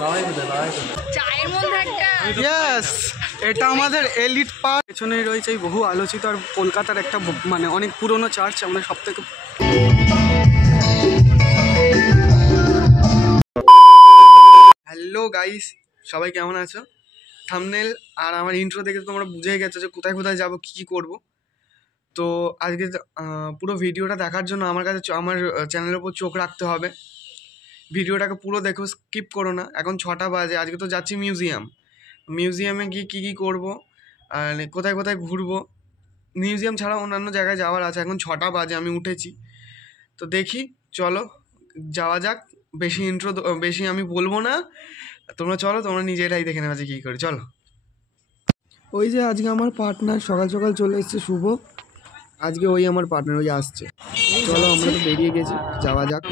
চায়ের মধ্যে একটা ইয়েস, এটা আমাদের এলিট পার্ক। পেছনে রয়েছে এই বহু আলোচিত আর কলকাতার একটা মানে অনেক পুরনো চার্চ, আমাদের সব থেকে। হ্যালো গাইস, সবাই কেমন আছো? থাম্বনেল আর আমার ইন্ট্রো দেখে তোমরা বুঝেই গেছো যে কোথায় কোথায় যাবো, কী করব। তো আজকে পুরো ভিডিওটা দেখার জন্য আমার কাছে আমার চ্যানেলের ওপর চোখ রাখতে হবে। ভিডিওটাকে পুরো দেখো, স্কিপ করো না। এখন 6টা বাজে। আজকে তো যাচ্ছি মিউজিয়ামে গিয়ে কী করবো আর কোথায় কোথায় ঘুরবো। মিউজিয়াম ছাড়া অন্যান্য জায়গায় যাওয়ার আছে। এখন 6টা বাজে, আমি উঠেছি। তো দেখি, চলো যাওয়া যাক। বেশি আমি বলবো না, তোমরা চলো, তোমরা নিজেরাই দেখে নেবে যে কী করে। চলো। ওই যে আজকে আমার পার্টনার সকাল সকাল চলে এসছে, শুভ। আজকে ওই আমার পার্টনার, ওই আসছে। চলো, আমরা তো বেরিয়ে গেছি, যাওয়া যাক।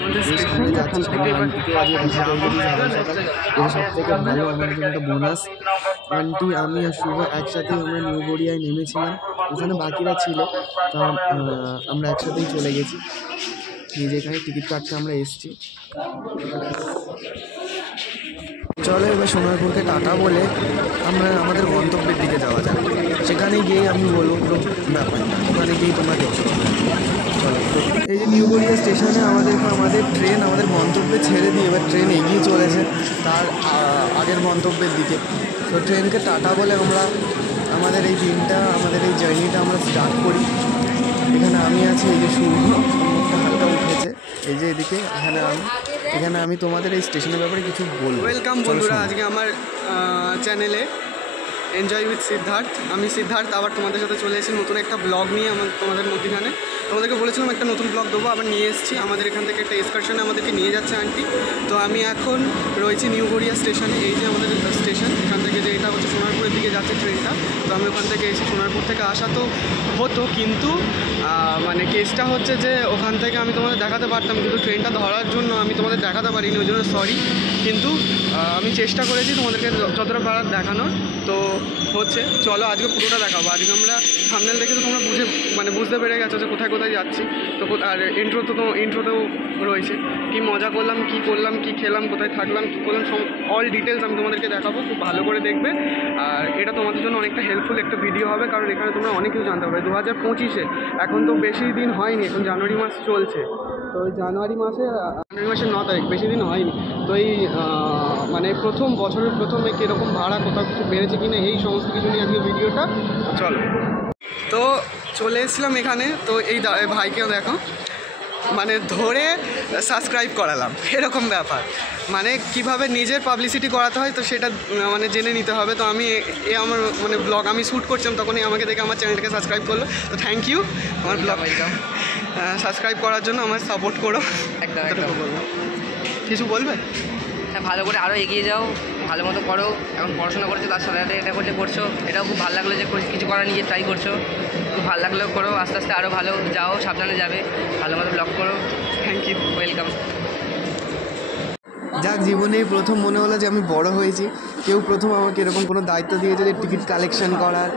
সামনে যাচ্ছি, সামনে আন্টিকেও আজকে দেখা করে গেছি সকাল সকাল। এটা সব থেকে ভালো আমার জন্য একটা বোনাস। আন্টি, আমি আর শুভ একসাথেই আমরা নিউ গড়িয়ায় নেমেছিলাম, ওখানে বাকিরা ছিল, তো আমরা একসাথেই চলে গেছি। যেখানে টিকিট কাটতে আমরা এসেছি। চলো এবার সোনারপুরকে টাটা বলে আমরা আমাদের গন্তব্যের দিকে যাওয়া যাক। সেখানে গিয়েই আমি বলবো পুরো ব্যাপার, ওখানে গিয়েই তোমরা দেখছো। চলো, এই যে নিউ গড়িয়া স্টেশনে আমাদের ট্রেন আমাদের গন্তব্যে ছেড়ে দিয়ে এবার ট্রেন এগিয়ে চলেছে তার আগের গন্তব্যের দিকে। তো ট্রেনকে টাটা বলে আমরা আমাদের এই দিনটা, আমাদের এই জার্নিটা আমরা স্টার্ট করি। এখানে আমি আছি, এই যে শুভ হালকা উঠেছে, এই যে এদিকে। এখানে আমি তোমাদের এই স্টেশনের ব্যাপারে কিছু বলবো। ওয়েলকাম বন্ধুরা আজকে আমার চ্যানেলে এনজয় উইথ সিদ্ধার্থ। আমি সিদ্ধার্থ আবার তোমাদের সাথে চলে এসেছি নতুন একটা ব্লগ নিয়ে। তোমাদের মধ্যখানে তোমাদেরকে বলেছিলাম একটা নতুন ব্লগ দেবো, আবার নিয়ে এসেছি। আমাদের এখান থেকে একটা এক্সকারশনে আমাদেরকে নিয়ে যাচ্ছে আন্টি। তো আমি এখন রয়েছি নিউ গড়িয়া স্টেশনে। এই যে আমাদের স্টেশন, এখান থেকে যে এটা হচ্ছে সোনারপুরের দিকে যাচ্ছে ট্রেনটা। তো আমি ওখান থেকে এসে সোনারপুর থেকে আসা তো হতো, কিন্তু মানে কেসটা হচ্ছে যে ওখান থেকে আমি তোমাদের দেখাতে পারতাম, কিন্তু ট্রেনটা ধরার জন্য আমি তোমাদের দেখাতে পারিনি, ওই জন্য সরি। কিন্তু আমি চেষ্টা করেছি তোমাদেরকে যতটা পারার দেখানোর। তো হচ্ছে, চলো আজকে পুরোটা দেখাবো। আজকে আমরা থাম্বনেল দেখে তো তোমরা বুঝতে পেরে গেছো যে কোথায় কোথায় যাচ্ছি। তো আর ইন্ট্রোতেও রয়েছে কি মজা করলাম, কি করলাম, কি খেলাম, কোথায় থাকলাম, কী করলাম, অল ডিটেলস আমি তোমাদেরকে দেখাবো। খুব ভালো করে দেখবে, আর এটা তোমাদের জন্য অনেকটা হেল্পফুল একটা ভিডিও হবে, কারণ এখানে তোমরা অনেক কিছু জানতে পারবে। 2025-এ এখন তো বেশি দিন হয়নি, এখন জানুয়ারি মাস চলছে। তো ওই জানুয়ারি মাসের 9 তারিখ, বেশি দিন হয়নি। তো এই মানে বছরের প্রথমে কীরকম ভাড়া, কোথাও কিছু বেড়েছে কিনা, এই সমস্ত কিছু নিয়ে আজকে ভিডিওটা। চলো, তো চলে এসেছিলাম এখানে। তো এই ভাইকেও দেখো, মানে ধরে সাবস্ক্রাইব করালাম, এরকম ব্যাপার। মানে কিভাবে নিজের পাবলিসিটি করাতে হয়, তো সেটা মানে জেনে নিতে হবে। তো আমি আমার মানে ব্লগ আমি শ্যুট করছিলাম, তখনই আমাকে দেখে আমার চ্যানেলটাকে সাবস্ক্রাইব করলো। তো থ্যাংক ইউ আমার ব্লগ সাবস্ক্রাইব করার জন্য, আমার সাপোর্ট করো। একদম বলবো। কিছু বলবে? হ্যাঁ, ভালো করে আরও এগিয়ে যাও, ভালো মতো করো। এখন পড়াশোনা করছো, তার সাথে সাথে এটা করছো। এটাও খুব ভালো লাগলো যে কিছু করার নিজে ট্রাই করছো। খুব ভালো লাগলেও করো, আস্তে আস্তে আরও ভালো যাও, সাবধানে যাবে, ভালো মতো ব্লগ করো। Thank you, welcome. যাক, জীবনেই প্রথম মনে হলো যে আমি বড় হয়েছি। কেউ প্রথম আমাকে এরকম কোনো দায়িত্ব দিয়েছে যে টিকিট কালেকশন করার,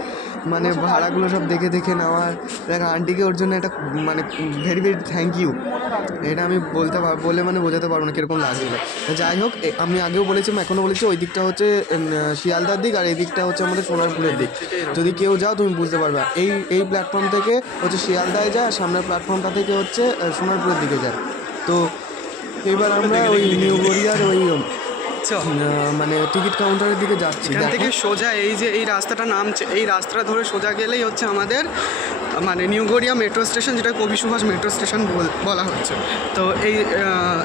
মানে ভাড়াগুলো সব দেখে নেওয়ার। দেখ, আন্টিকে ওর জন্য একটা মানে ভেরি ভেরি থ্যাংক ইউ। এটা আমি বলে মানে বোঝাতে পারবো না কীরকম লাগবে। যাই হোক, আমি আগেও বলেছি, এখনও বলেছি, ওই দিকটা হচ্ছে শিয়ালদার দিক, আর এই দিকটা হচ্ছে আমাদের সোনারপুরের দিক। যদি কেউ যাও তুমি বুঝতে পারবে। এই প্ল্যাটফর্ম থেকে হচ্ছে শিয়ালদায় যায়, আর সামনের প্ল্যাটফর্মটা থেকে হচ্ছে সোনারপুরের দিকে যায়। তো এবার আমরা ওই নিউ গড়িয়ার ওই মানে টিকিট কাউন্টারের দিকে যাচ্ছি। এখান থেকে সোজা এই যে এই রাস্তাটা নামছে, এই রাস্তাটা ধরে সোজা গেলেই হচ্ছে আমাদের মানে নিউ গড়িয়া মেট্রো স্টেশন, যেটা কবি সুভাষ মেট্রো স্টেশন বলা হচ্ছে। তো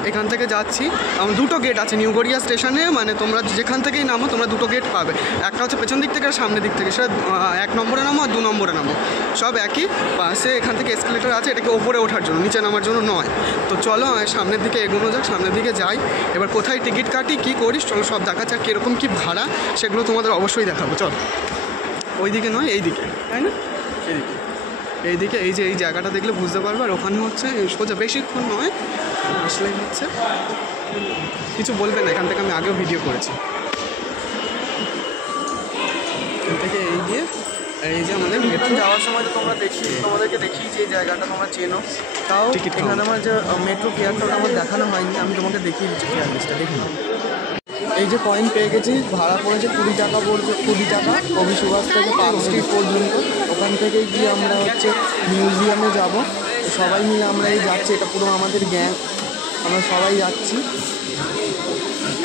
এখান থেকে যাচ্ছি। আমার দুটো গেট আছে নিউ গড়িয়া স্টেশনে, মানে তোমরা যেখান থেকেই নামো তোমরা দুটো গেট পাবে। একটা হচ্ছে পেছন দিক থেকে আর সামনের দিক থেকে। সেটা 1 নম্বরে নামো আর 2 নম্বরে নামো, সব একই। পাশে এখান থেকে এসকেলেটার আছে, এটাকে ওপরে ওঠার জন্য, নিচে নামার জন্য নয়। তো চলো সামনের দিকে এগোনো যাক, সামনের দিকে যাই। এবার কোথায় টিকিট কাটি, কী করিস, চলো সব দেখাচ্ছে। আর কীরকম কী ভাড়া সেগুলো তোমাদের অবশ্যই দেখাবো। চলো, ওই দিকে নয়, এই দিকে, তাই না? এইদিকে এই যে এই জায়গাটা দেখলে বুঝতে পারবে। আর ওখানে হচ্ছে সোজা, বেশিক্ষণ নয়, আসলেই হচ্ছে কিছু বলবে না। এখান থেকে আমি আগেও ভিডিও করেছি। এখান থেকে এই গিয়ে এই যে আমাদের মেট্রো যাওয়ার সময় তো তোমাদেরকে দেখি যে জায়গাটা তোমরা চেনো। তাও এখানে আমার যে মেট্রো কেয়ারটা আমার দেখানো হয়নি, আমি তোমাকে দেখিয়ে দিচ্ছি। কেয়ার লিস্টটা দেখে নাও। এই যে কয়েন পেয়ে গেছি, ভাড়া পড়েছে 20 টাকা পড়বে, 20 টাকা কবি সুভাষ থেকে পার্ক স্ট্রিট পর্যন্ত। ওখান থেকে গিয়ে আমরা হচ্ছে মিউজিয়ামে যাব। সবাই মিলে আমরা এই যাচ্ছি, এটা পুরো আমাদের গ্যাং, আমরা সবাই যাচ্ছি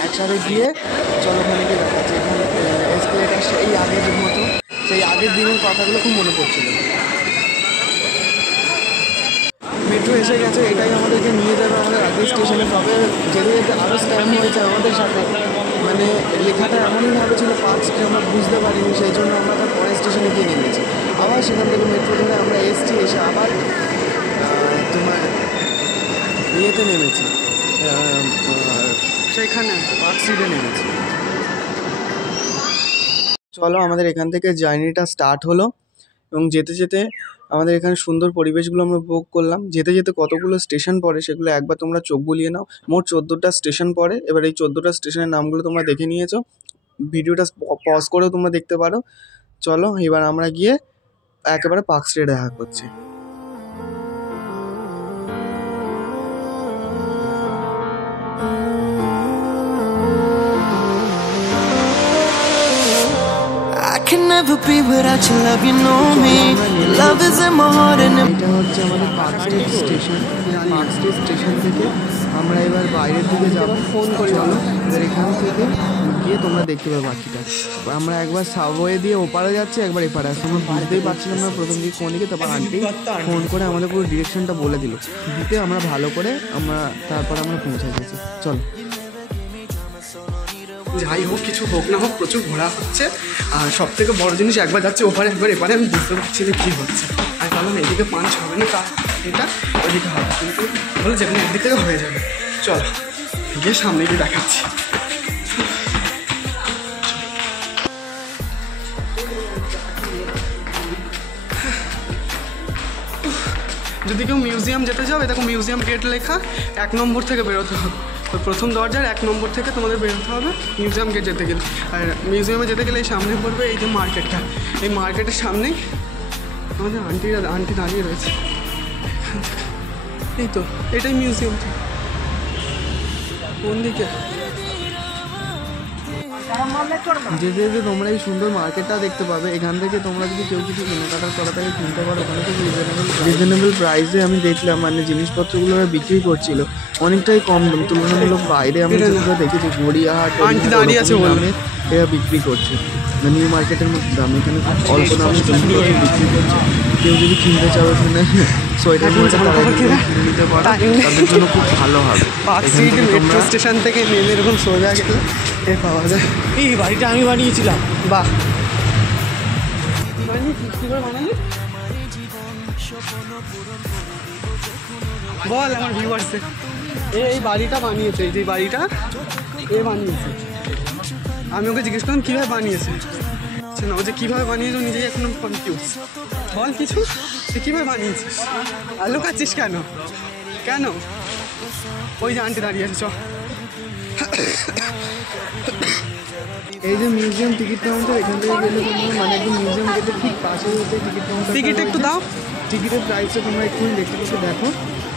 একসাথে গিয়ে। চলো ওখানে গিয়ে দেখাচ্ছি। এখানে এসকেলেটার সেই আগের মতো, সেই আগের দিনের কথাগুলো খুব মনে পড়ছিল। মেট্রো এসে গেছে, এটাই আমাদেরকে নিয়ে যাবে আমাদের আগের স্টেশনে। তবে যেতে যেতে আরও স্ট্যাম্প হয়েছে আমাদের সাথে, মানে লেখাটা এমনইভাবে ছিল পার্ক স্ট্রিট, আমরা বুঝতে পারিনি, সেই জন্য আমরা তার পরের স্টেশনে গিয়ে নেমেছি। আবার সেখান থেকে মেট্রো ধরে আমরা এসছি, এসে আবার তোমার ইয়েতে নেমেছি, সেইখানে পার্ক স্ট্রিটে নেমেছি। চলো আমাদের এখান থেকে জার্নিটা স্টার্ট হলো, এবং যেতে যেতে আমাদের এখানে সুন্দর পরিবেশগুলো আমরা উপভোগ করলাম। যেতে যেতে কতগুলো স্টেশন পড়ে সেগুলো একবার তোমরা চোখ বুলিয়ে নাও। মোট 14টা স্টেশন পড়ে। এবার এই 14টা স্টেশনের নামগুলো তোমরা দেখে নিয়েছো, ভিডিওটা পজ করেও তোমরা দেখতে পারো। চলো এবার আমরা গিয়ে একেবারে পার্ক স্ট্রিটে দেখা করছি। I can never be without your love, you know me. Love is in my heart and এটা হচ্ছে আমাদের park street station. Park street station থেকে আমরা এবার বাইরের দিকে যাবো। ফোন করে চলো এবার এখান থেকে গিয়ে তোমরা দেখতে পাবে বাকিটা। আমরা একবার সাবওয়ে দিয়ে ওপারে যাচ্ছি, একবার এপারে আসছি। আমরা বুঝতেই পারছিলাম না প্রথম দিকে কোন দিকে, তারপর আন্টি ফোন করে আমাদের পুরো ডিরেকশনটা বলে দিল, দিতে আমরা ভালো করে তারপর আমরা পৌঁছে গেছি। চলো যাই হোক, কিছু হোক না হোক, প্রচুর ঘোরা হচ্ছে। আর সব থেকে বড় জিনিস, একবার যাচ্ছে ওপারে একবার এপারে, আমি বুঝতে পারছি না কী হচ্ছে। আমি ভাবলাম এদিকে পাঞ্চ হবে না, তা এটা ওইদিকে হবে, কিন্তু বলে যেখানে একদিক থেকে হয়ে যাবে। চলো গিয়ে সামনে গিয়ে দেখাচ্ছি। যদি কেউ মিউজিয়াম যেতে যাবে, দেখো মিউজিয়াম গেট লেখা, 1 নম্বর থেকে বেরোতে হবে। তো প্রথম দরজার 1 নম্বর থেকে তোমাদের বেরোতে হবে মিউজিয়াম গেট যেতে গেলে। আর মিউজিয়ামে যেতে গেলে এই সামনে পড়বে এই যে মার্কেটটা, এই মার্কেটের সামনেই আমাদের আন্টি দাঁড়িয়ে রয়েছে। এই তো এটাই মিউজিয়ামটা। কোন দিকে? যেতে যেতে তোমরা এই সুন্দর মার্কেটটা দেখতে পাবে। এখান থেকে তোমরা যদি কেউ কিছু কেনাকাটা করা থাকে কিনতে পারো। ওখানে থেকে রিজনেবল প্রাইসে আমি দেখলাম, মানে জিনিসপত্রগুলো বিক্রি করছিল অনেকটাই কম দাম তুলনামূলক। বাইরে আমি যেগুলো দেখেছি গড়িয়াহাট দামে এরা বিক্রি করছে, নিউ মার্কেটের মধ্যে দাম। এখানে অল্প দামে জিনিসপত্র বিক্রি করছে। কেউ যদি কিনতে চাও এখানে সোয়েটার তারা কিনে নিতে পারো, তাদের জন্য খুব ভালো হবে। পার্ক স্ট্রিট মেট্রো স্টেশন থেকে নেমে এরকম সোজা গেলে এ পাওয়া যায়। এই বাড়িটা আমি বানিয়েছিলাম। বাহ, বল আমার ভিউয়ার্সে। এই বাড়িটা বানিয়েছে, এই যে বাড়িটা এ বানিয়েছে। আমি ওকে জিজ্ঞেস করলাম কীভাবে বানিয়েছে, না ও যে কীভাবে বানিয়েছো নিজেই এখন কনফিউজ। বল কিছু, তুই কীভাবে বানিয়েছিস? আর লুকাচ্ছিস কেন? কেন? ওই যে আন্টি দাঁড়িয়ে আছে, চ। এই যে মিউজিয়াম টিকিট কাউন্টার, এখান থেকে গেলে তোমরা মানে একদম মিউজিয়াম গেটের ঠিক পাশে হচ্ছে টিকিট কাউন্টার। টিকিট একটু দাও। টিকিটের প্রাইসটা তোমরা একটু দেখতে দেখো।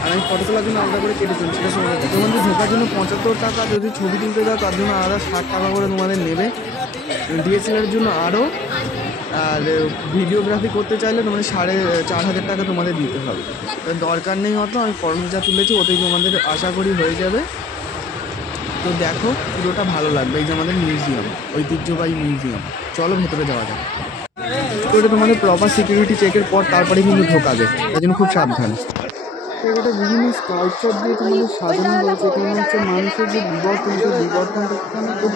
আর আমি ফটো তোলার জন্য আলাদা করে কেটে চলছি, সেটা সময় তোমাদের ঢোকার জন্য 75 টাকা, যদি ছবি তুলতে দাও তার জন্য আলাদা 60 টাকা করে তোমাদের নেবে। ডিএসএলআর জন্য আরও, আর ভিডিওগ্রাফি করতে চাইলে তোমাদের 4,500 টাকা তোমাদের দিতে হবে। দরকার নেই অত, আমি ফর্মে যা তুলেছি ওতেই তোমাদের আশা করি হয়ে যাবে। তো দেখো পুরোটা ভালো লাগবে। এই যে আমাদের মিউজিয়াম, ঐতিহ্যবাহী মিউজিয়াম। চলো ভেতরে যাওয়া যাবে। তো এটা তোমাদের প্রপার সিকিউরিটি চেকের পর তারপরে কিন্তু ঢোকাবে, তার জন্য খুব সাবধান। এটা বিভিন্ন স্কাল্পচার দিয়ে তোমাদের সাজানো রয়েছে। এখানে হচ্ছে মানুষের যে বিবর্তন, সেই বিবর্তনটা খুব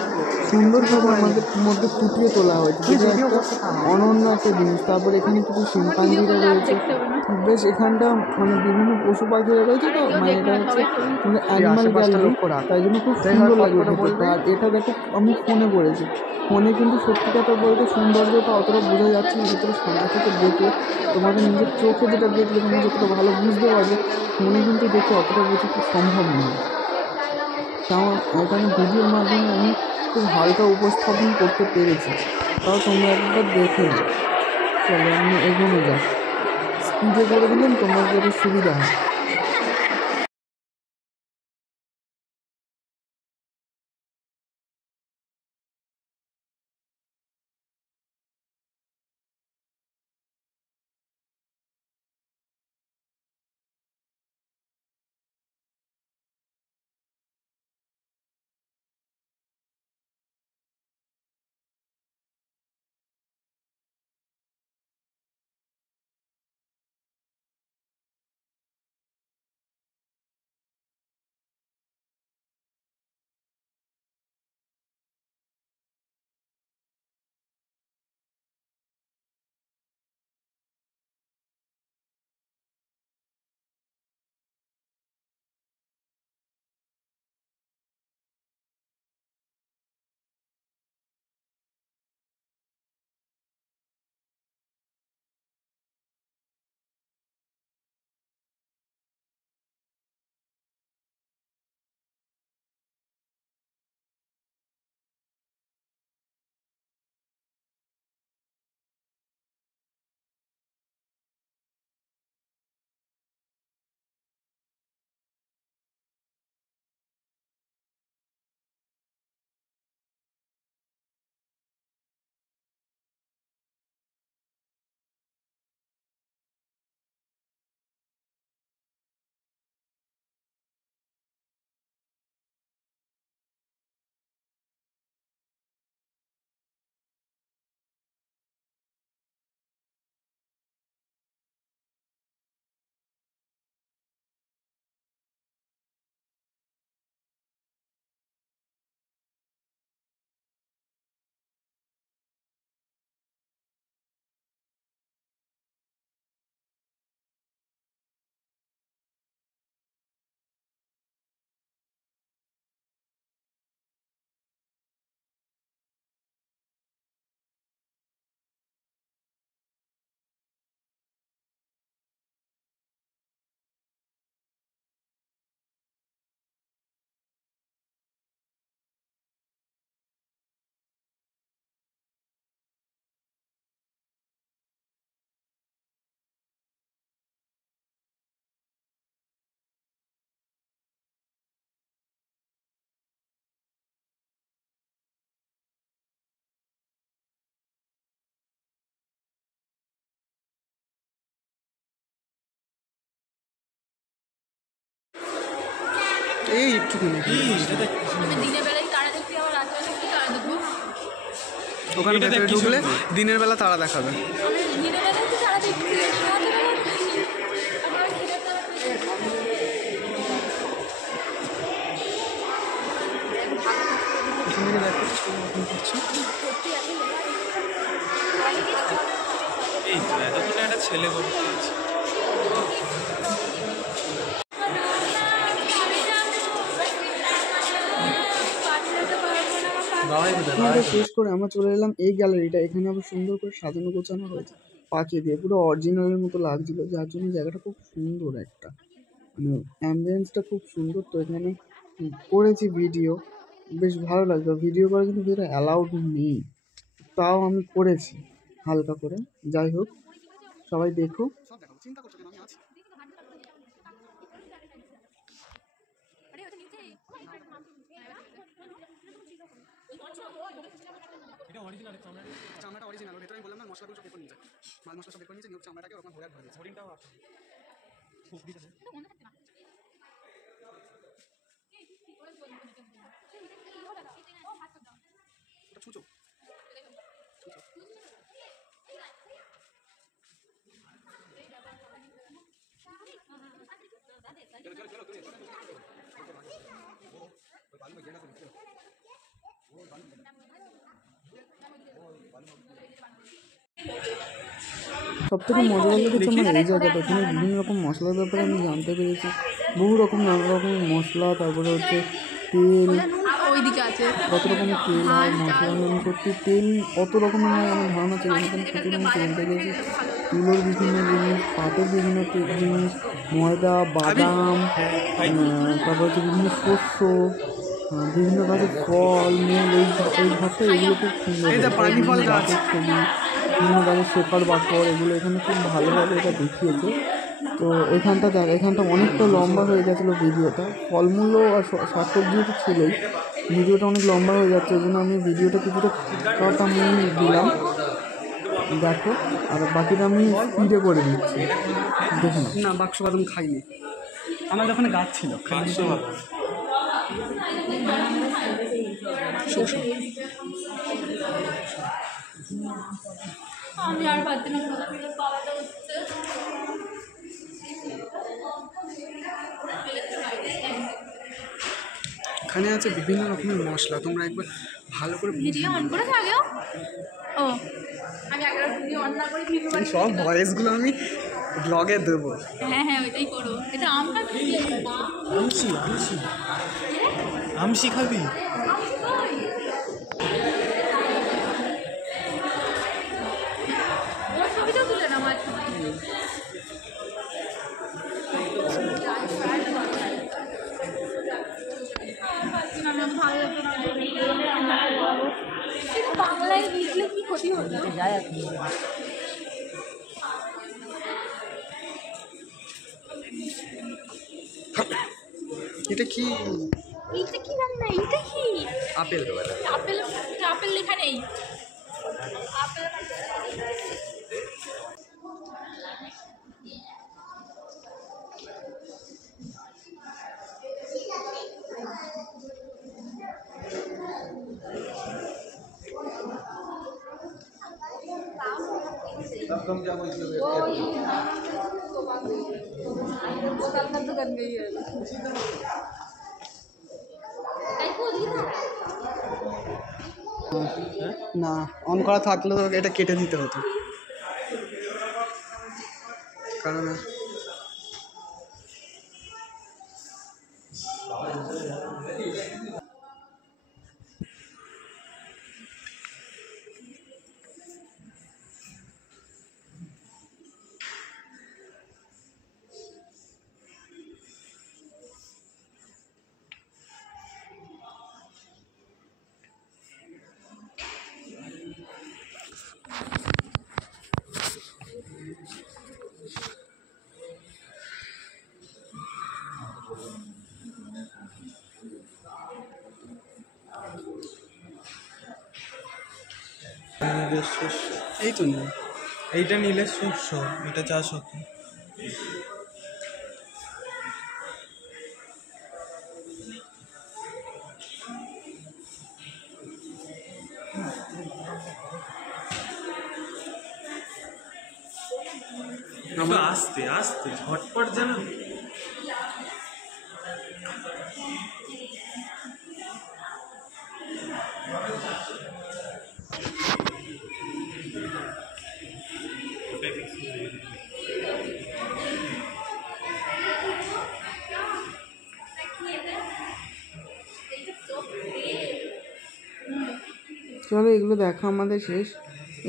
সুন্দরভাবে আমাদের মধ্যে ফুটিয়ে তোলা হয়েছে, যেটা একটা অনন্য একটা জিনিস। তারপর এখানে কিছু শিম্পাঞ্জিরা রয়েছে, বেশ এখানটা মানে বিভিন্ন পশু পাখিরা রয়েছে। তো মানে এটা হচ্ছে অ্যানিমাল গ্যালারি, তাই জন্য খুব সুন্দর লাগে ভেতরটা। আর এটা দেখো আমি ফোনে করেছি, ফোনে কিন্তু সত্যি কথা বলতে সৌন্দর্যটা অতটা বোঝা যাচ্ছে না। ভিতরে সামনে থেকে দেখলে তোমাদের নিজের চোখে যেটা দেখলে তোমরা যতটা ভালো বুঝতে পারবে, ফোনে কিন্তু দেখে অতটা বোঝা খুব সম্ভব নয়। তাও এখানে ভিডিওর মাধ্যমে আমি খুব হালকা উপস্থাপন করতে পেরেছি, তাও তোমরা একবার দেখে নাও। চলো আমি এগোনো যাক, স্পিডে করে দিলাম তোমার যাতে সুবিধা হয়। এই একটুখানি দিনের বেলায় তারা দেখতে আমার রাত বেলা কি তারা দেখবো ওখানে ভেতরে ঢুকলে দিনের বেলা তারা দেখাবে। আমি দিনের বেলায় তো তারা দেখতে রাতের বেলা দেখিনি। আমার খিদে তো এখানে দেখো ছবি করছো। এই তো এতক্ষণে একটা ছেলে করতে আছে। শেষ করে আমরা চলে এলাম এই গ্যালারিটা। এখানে আবার সুন্দর করে সাজানো গোছানো হয়েছে পাখি দিয়ে, পুরো অরিজিনালের মতো লাগছিল, যার জন্য জায়গাটা খুব সুন্দর একটা, মানে অ্যাম্বিয়েন্সটা খুব সুন্দর। তো এখানে করেছি ভিডিও, বেশ ভালো লাগলো। ভিডিও করা কিন্তু ভিডিও অ্যালাউড নেই, তাও আমি করেছি হালকা করে। যাই হোক, সবাই দেখো। চিন্তা করছো কেন, আমি আছি। চামড়াটা অরিজিনাল, ভেতরে আমি বললাম না মশলাগুলো সব বের করে নিয়ে যায়, মাল মশলা সব বের করে নিয়েছে, নিয়ে চামড়াটাকে ওরকম ঘোড়ায় ভরে দিয়েছে। হরিণটাও আছে, খুব ঠিক আছে। ওটা ছুঁচো। সব থেকে মজা লেগেছে আমার এই জায়গাটা। এখানে বিভিন্ন রকম মশলার ব্যাপারে আমি জানতে পেরেছি, বহু রকম নানা রকমের মশলা, তারপরে হচ্ছে তেল, ওইদিকে আছে কত রকমের তেল হয় মশলা হয়। সত্যি তেল কত রকমের হয় আমার ধারণা ছিল না, এখানে প্রচুর আমি কিনতে গেছি। তুলোর বিভিন্ন জিনিস, পাটের বিভিন্ন জিনিস, ময়দা, বাদাম, তারপর হচ্ছে বিভিন্ন শস্য, বিভিন্ন গাছের ফল মূল। এই ঘরটা এগুলো খুব সুন্দর, পানি ফল গাছ, ছবি, বিভিন্ন গাছের শেকড় বাকড়, এগুলো এখানে খুব ভালোভাবে এটা দেখিয়েছে। তো এখানটা অনেকটা লম্বা হয়ে গেছিলো ভিডিওটা। ফলমূলও আর শাকসবজিও তো ছিলই, ভিডিওটা অনেক লম্বা হয়ে যাচ্ছে, ওই জন্য আমি ভিডিওটা কিছুটা কাট আমি দিলাম, দেখো। আর বাকিটা আমি স্পিডে করে দিচ্ছি, দেখুন। না বাক্স বাদাম খাইনি, আমার ওখানে গাছ ছিল। আমি আর পারছি না পাওয়াটা হচ্ছে এখানে আছে বিভিন্ন রকমের মশলা, তোমরা একবার ভালো করে ভিডিও অন করেছো আগেও? ও আমি আগের ভিডিও অন না করে ভিডিও এই সব ভয়েসগুলো আমি ব্লগে দেবো। হ্যাঁ হ্যাঁ ওইটাই করো। এটা আমটা আমসি খাবি? ওর ছবিটাও তুলে না মাছ। বাংলায় লিখলে কি ক্ষতি হতো? এটা কি? এইটা কি জানি না, এইটা কি? আপেল। আপেল, আপেল লেখা নেই। আপেল दुकान गई है না অন করা থাকলেও এটা কেটে দিতে হতো, কারণ এই তো নেই। এইটা নিলে শস্য, এটা চাষ হতো। একটু আস্তে আস্তে ঝটপট যেন। চলো এগুলো দেখা আমাদের শেষ,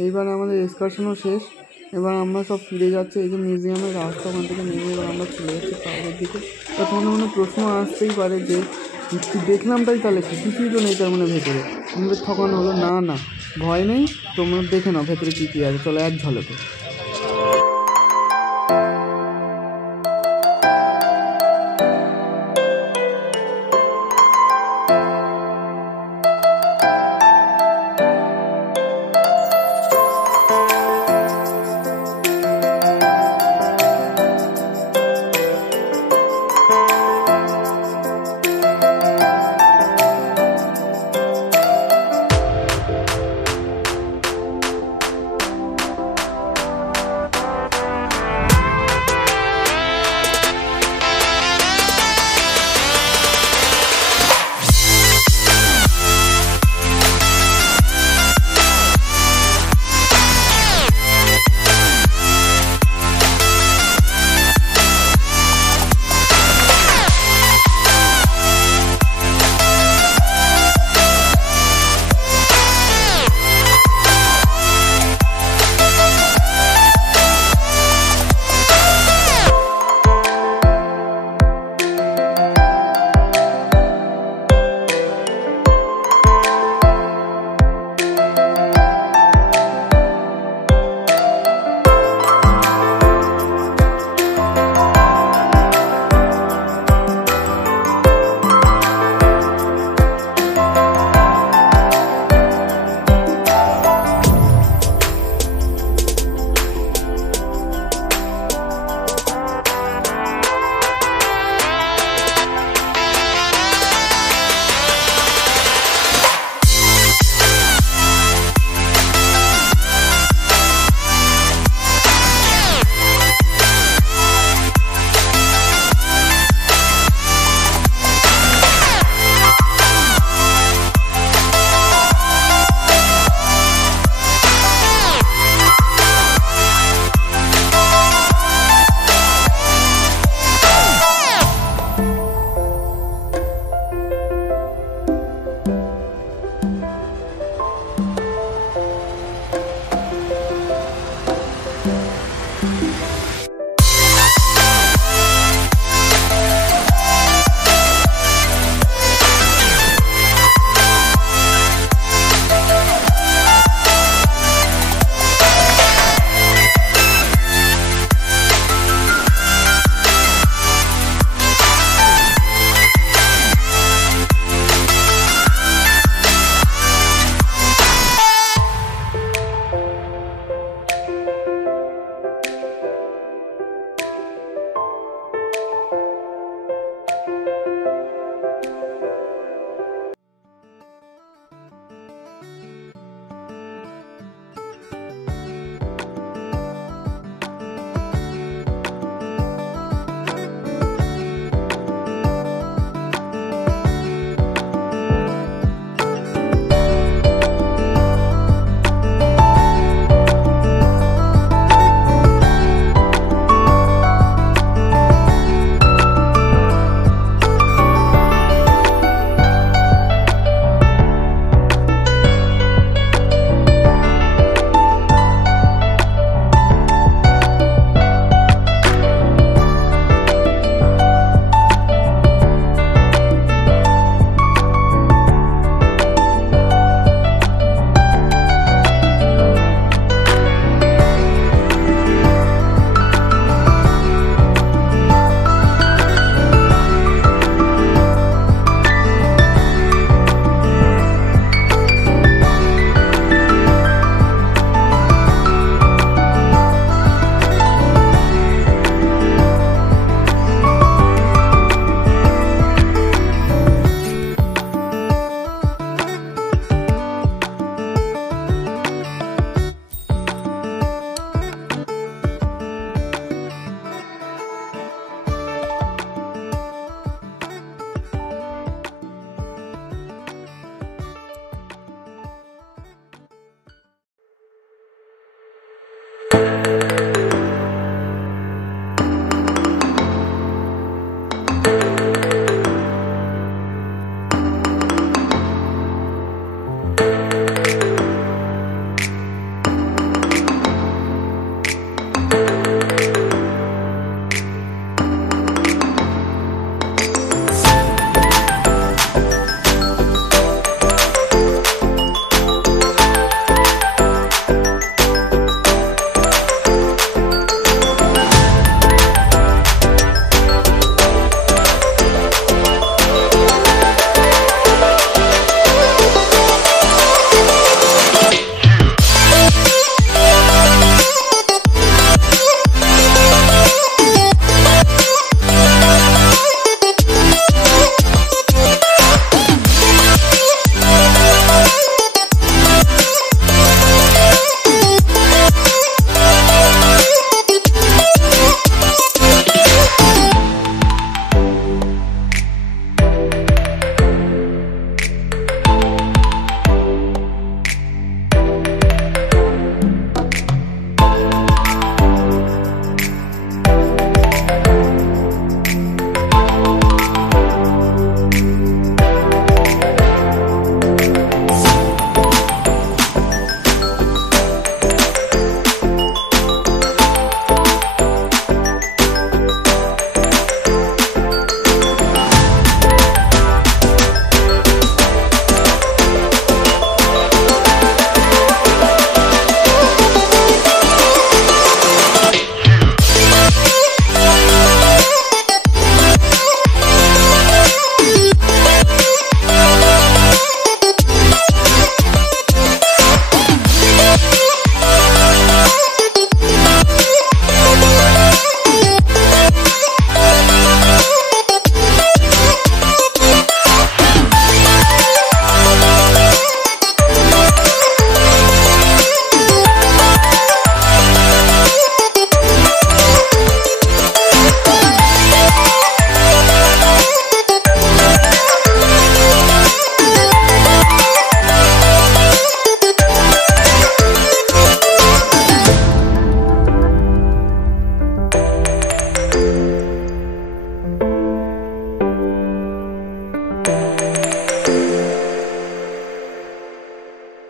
এইবার আমাদের এক্সকারশনও শেষ। এবার আমরা সব ফিরে যাচ্ছি, এই যে মিউজিয়ামের রাস্তা ওখান থেকে নেমে এবার আমরা চলে যাচ্ছি পাহাড়ের দিকে। তো তোমাদের মনে প্রশ্ন আসতেই পারে যে কি দেখলাম তাই তাহলে কিছুই তো নেই তার মানে ভেতরে, আমাদের ঠকানো হলো। না না, ভয় নেই, তোমরা দেখে নাও ভেতরে কী কী আছে, চলো এক ঝলকে।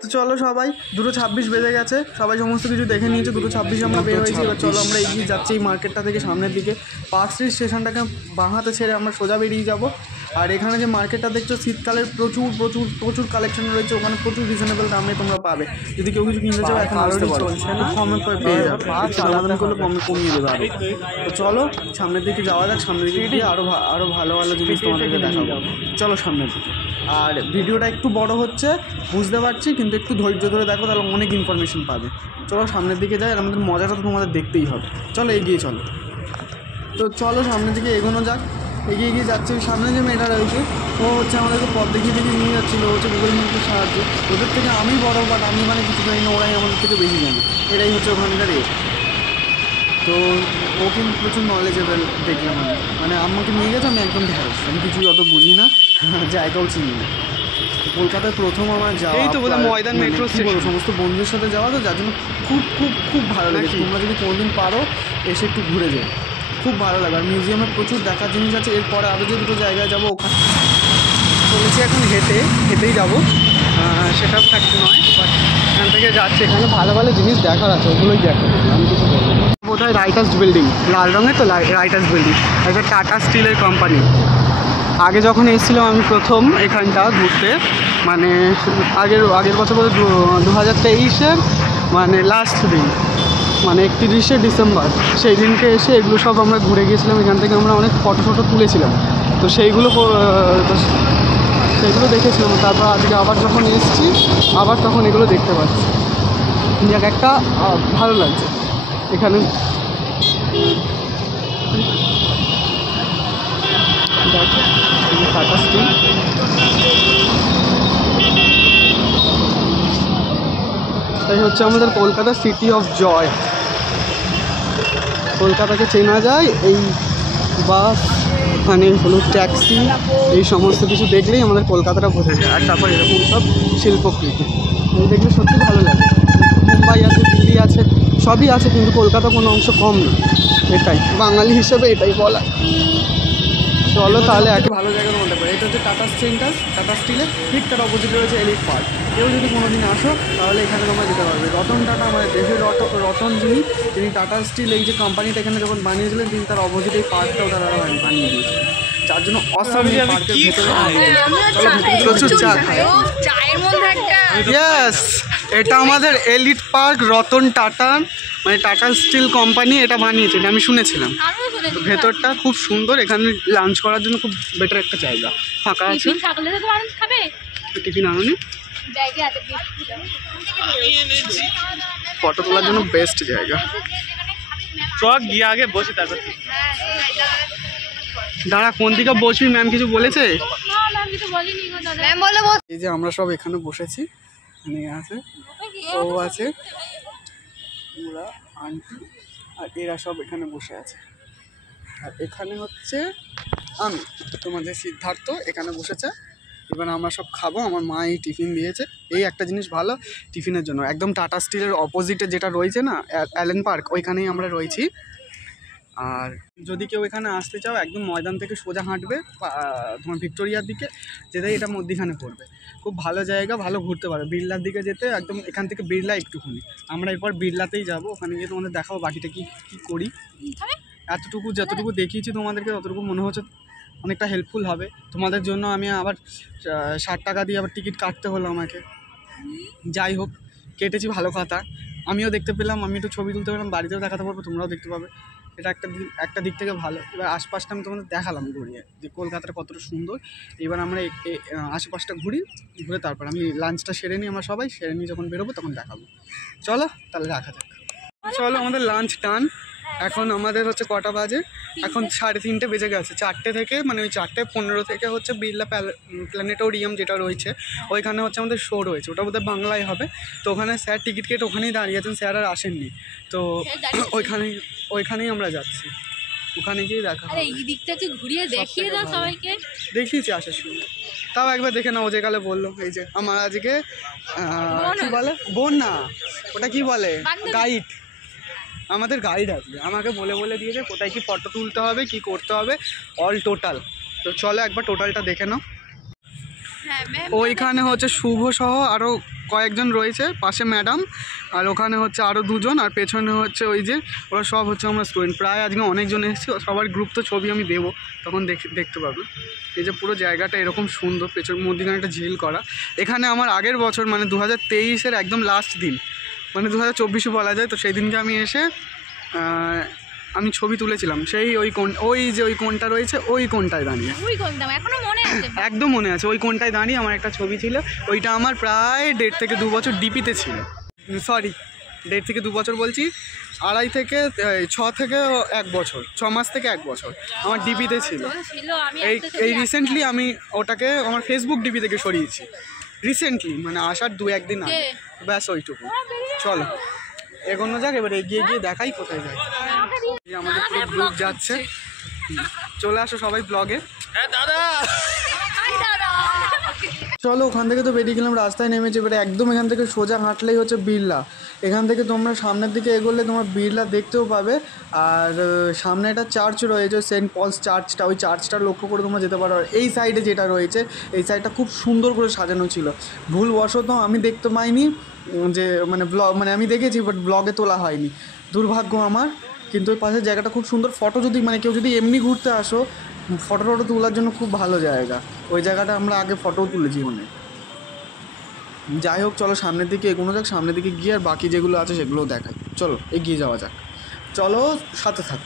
তো চলো সবাই, 2:26 বেজে গেছে, সবাই সমস্ত কিছু দেখে নিয়েছে, 2:26 আমরা বের হয়েছি। এবার চলো আমরা এগিয়ে যাচ্ছি এই মার্কেটটা থেকে সামনের দিকে। পার্ক স্ট্রিট স্টেশনটাকে বাঁ হাতে ছেড়ে আমরা সোজা বেরিয়ে যাব। আর এখানে যে মার্কেটটা দেখছো শীতকালের প্রচুর প্রচুর প্রচুর কালেকশন রয়েছে, ওখানে প্রচুর রিজনেবল দামে তোমরা পাবে। যদি কেউ কিছু কিনতে চাও এখন আসতে পারো, কমে পেয়ে যাবে, দামগুলো কমে কমিয়ে দেবে আরো। তো চলো সামনের দিকে যাওয়া যাক, সামনের দিকে গিয়ে আরও ভালো ভালো জিনিস তোমাদেরকে দেখাবো। চলো সামনের দিকে। আর ভিডিওটা একটু বড় হচ্ছে বুঝতে পারছি, কিন্তু একটু ধৈর্য ধরে দেখো, তাহলে অনেক ইনফরমেশন পাবে। চলো সামনের দিকে যাই, আর আমাদের মজাটা তো তোমাদের দেখতেই হবে। চলো এগিয়ে চলো। তো চলো সামনের দিকে এগোনো যাক। এগিয়ে গিয়ে যাচ্ছে, সামনে যে মেয়েটা রয়েছে ও হচ্ছে আমাদেরকে পথ দেখিয়ে নিয়ে যাচ্ছিলো, হচ্ছে গুগল ম্যাপের সাহায্যে। ওদের থেকে আমি বড়, বাট আমি মানে কিছু জানি না, ওরাই আমাদের থেকে বেশি জানে, এটাই হচ্ছে ওখানকার এ। তো ও কিন্তু প্রচুর নলেজেবল দেখলাম আমি, মানে আমাকে নিয়ে গেছে, আমি একদম ঢেঁড়স, আমি কিছুই অত বুঝি না, জায়গাও চিনি না। কলকাতায় প্রথম আমার যাওয়া, এই তো বোধহয় ময়দান মেট্রো স্টেশন, সমস্ত বন্ধুদের সাথে যাওয়া, তো যার জন্য খুব খুব খুব ভালো লাগে। তোমরা যদি কোনোদিন পারো এসে একটু ঘুরে যাও, খুব ভালো লাগে। আর মিউজিয়ামে প্রচুর দেখার জিনিস আছে। এরপরে আরও যে দুটো জায়গায় যাবো, ওখানে চলেছি এখন হেঁটেই যাবো, সেটা ফ্যাক্ট নয়, বাট এখান থেকে যাচ্ছে, এখানে ভালো ভালো জিনিস দেখার আছে, ওগুলোই দেখো, আমি কিছু বলবো। বোধহয় রাইটার্স বিল্ডিং, লাল রঙের তো রাইটার্স বিল্ডিং, একটা টাটা স্টিলের কোম্পানি। আগে যখন এসেছিলাম আমি প্রথম এখানটা ঘুরতে, মানে আগের বছর বলতে 2023-এর মানে লাস্ট দিন, মানে 31শে ডিসেম্বর, সেই দিনকে এসে এগুলো সব আমরা ঘুরে গিয়েছিলাম। এখান থেকে আমরা অনেক ফটো তুলেছিলাম, তো সেইগুলো দেখেছিলাম। তারপর আজকে আবার যখন এসেছি, আবার তখন এগুলো দেখতে পাচ্ছি, যাক একটা ভালো লাগছে এখানে। টাটা স্টিল, এই হচ্ছে আমাদের কলকাতা সিটি অফ জয়। কলকাতাকে চেনা যায় এই বাস, মানে হলুদ ট্যাক্সি, এই সমস্ত কিছু দেখলেই আমাদের কলকাতাটা বোঝা যায়। আর তারপর এরকম সব শিল্পকৃতি দেখলে সত্যি ভালো লাগে। মুম্বাই আছে, দিল্লি আছে, সবই আছে, কিন্তু কলকাতা কোনো অংশ কম না, এটাই বাঙালি হিসেবে এটাই বলা। চলো তাহলে একটা ভালো জায়গা বলতে পারি, এটা হচ্ছে টাটা সেন্টার, টাটা স্টিলের ঠিক তার অপোজিটে রয়েছে এলিট পার্ক। কেউ যদি কোনো দিন আসো তাহলে এখানে তোমরা যেতে পারবে। রতন টাটা, আমাদের দেশের রতন যিনি, তিনি টাটা স্টিল এই যে কোম্পানিটা এখানে যখন বানিয়েছিলেন, তিনি তার অপোজিটে এই পার্কটাও তারা বানিয়ে দিয়েছিলেন, যার জন্য অসাম পার্কের ভেতরে প্রচুর চা খায়। ইয়েস, এটা আমাদের এলিট পার্ক, রতন টাটা মানে টাটা স্টিল কোম্পানি এটা বানিয়েছে, এটা আমি শুনেছিলাম। ভেতরটা খুব সুন্দর, এখানে লাঞ্চ করার জন্য খুব বেটার একটা জায়গা, ফাঁকা আছে। টিফিন আনোনি? ফটো তোলার জন্য বেস্ট জায়গা। ট্রাক গিয়ে আগে বসে, তারপর দাঁড়া, কোন দিকে বসবি? ম্যাম কিছু বলেছে? এই যে আমরা সব এখানে বসেছি, এখানে আছে, ও আছে, ওরা আন্টি আর এরা সব এখানে বসে আছে। আর এখানে হচ্ছে আমি, তোমাদের সিদ্ধার্থ এখানে বসেছে। এবার আমরা সব খাবো। আমার মা এই টিফিন দিয়েছে। এই একটা জিনিস ভালো টিফিনের জন্য, একদম টাটা স্টিলের অপোজিটে যেটা রয়েছে না, অ্যালেন পার্ক, ওইখানেই আমরা রয়েছি। আর যদি কেউ এখানে আসতে চাও, একদম ময়দান থেকে সোজা হাঁটবে তোমার ভিক্টোরিয়ার দিকে যেতে, এটা মধ্যিখানে পড়বে। খুব ভালো জায়গা, ভালো ঘুরতে পারো। বিড়লার দিকে যেতে একদম, এখান থেকে বিড়লা একটুখানি, আমরা এরপর বিড়লাতেই যাব, ওখানে গিয়ে তোমাদের দেখাবো বাকিটা কী করি। এতটুকু যতটুকু দেখিয়েছি তোমাদেরকে, ততটুকু মনে হচ্ছে অনেকটা হেল্পফুল হবে তোমাদের জন্য। আমি আবার 60 টাকা দিয়ে আবার টিকিট কাটতে হলো আমাকে। যাই হোক, কেটেছি, ভালো কথা। আমিও দেখতে পেলাম, আমি একটু ছবি তুলতে পেলাম, বাড়িতেও দেখাতে পারবো, তোমরাও দেখতে পাবে। এটা একটা দিক থেকে ভালো। এবার আশপাশটা আমি তোমাদের দেখালাম ঘুরিয়ে, যে কলকাতাটা কতটা সুন্দর। এবার আমরা আশেপাশটা ঘুরে তারপর আমি লাঞ্চটা সেরে নিই, আমরা সবাই সেরে নিই, যখন বেরোবো তখন দেখাবো। চলো তাহলে রাখা যাক। চলো, আমাদের লাঞ্চ টান। এখন আমাদের হচ্ছে কটা বাজে? এখন 3:30 বেজে গেছে। 4টে থেকে, মানে ওই 4:15 থেকে হচ্ছে বিড়লা প্ল্যানেটোরিয়াম যেটা রয়েছে, ওইখানে হচ্ছে আমাদের শো রয়েছে। ওটা বোধহয় বাংলায় হবে। তো ওখানে স্যার টিকিট কেটে ওখানেই দাঁড়িয়েছেন, স্যার আর আসেননি। তো ওইখানেই আমরা যাচ্ছি, ওখানে গিয়ে দেখা হবে। এই দিকটা একটু ঘুরিয়ে দেখিয়ে দাও সবাইকে। দেখিয়েছি আসার সময়, তাও একবার দেখে নাও। যে কালে বললো, এই যে আমার আজকে কি বলে, বোন না, ওটা কি বলে, গাইড, আমাদের গাইড আছে, আমাকে বলে দিয়েছে কোথায় কি ফটো তুলতে হবে, কি করতে হবে, অল টোটাল। তো চলো একবার টোটালটা দেখে নাও। ওইখানে হচ্ছে শুভ সহ আরও কয়েকজন রয়েছে, পাশে ম্যাডাম, আর ওখানে হচ্ছে আরও দুজন, আর পেছনে হচ্ছে ওই যে ওরা সব হচ্ছে আমার স্টুডেন্ট। প্রায় আজকে অনেকজন এসেছে, সবার গ্রুপ তো ছবি আমি দেবো, তখন দেখতে পাবে। এই যে পুরো জায়গাটা এরকম সুন্দর, পেছন মধ্যিখানে একটা ঝিল করা। এখানে আমার আগের বছর মানে 2023-এর একদম লাস্ট দিন, মানে 2024 বলা যায়, তো সেই দিনকে আমি এসে আমি ছবি তুলেছিলাম সেই ওই কোণটা রয়েছে, ওই কোণটায় দাঁড়িয়ে, একদম মনে আছে, ওই কোণটায় দাঁড়িয়ে আমার একটা ছবি ছিল। ওইটা আমার প্রায় 1.5 থেকে 2 বছর ডিপিতে ছিল। সরি, 1.5 থেকে 2 বছর বলছি, 2.5 থেকে 6 থেকে 1 বছর, 6 মাস থেকে 1 বছর আমার ডিপিতে ছিল। এই রিসেন্টলি আমি ওটাকে আমার ফেসবুক ডিপি থেকে সরিয়েছি, রিসেন্টলি, মানে আসার 2-1 দিন আগে, ব্যাস ওইটুকু। চলো এগোনো যাক, এবার এগিয়ে গিয়ে দেখাই কোথায় যায়। আমাদের পুরো গ্রুপ যাচ্ছে, চলে আসো সবাই ব্লগে। হ্যাঁ দাদা, চলো ওখান থেকে তো বেরিয়ে গেলাম, রাস্তায় নেমেছি। এবারে একদম এখান থেকে সোজা হাঁটলেই হচ্ছে বিড়লা। এখান থেকে তোমরা সামনের দিকে এগোলে তোমরা বিড়লা দেখতেও পাবে। আর সামনে একটা চার্চ রয়েছে, সেন্ট পলস চার্চটা, ওই চার্চটা লক্ষ্য করে তোমরা যেতে পারো। আর এই সাইডে যেটা রয়েছে, এই সাইডটা খুব সুন্দর করে সাজানো ছিল। ভুলবশত আমি দেখতে পাইনি, যে মানে আমি দেখেছি বাট ব্লগে তোলা হয়নি, দুর্ভাগ্য আমার। কিন্তু ওই পাশের জায়গাটা খুব সুন্দর। ফটো যদি মানে কেউ যদি এমনি ঘুরতে আসো, ফটো তোলার জন্য খুব ভালো জায়গা। ওই জায়গাটা আমরা আগে ফটোও তুলেছি মনে। যাই হোক, চলো সামনের দিকে এগোনো যাক, সামনের দিকে গিয়ে আর বাকি যেগুলো আছে সেগুলোও দেখাই। চলো এগিয়ে যাওয়া যাক, চলো সাথে থাক।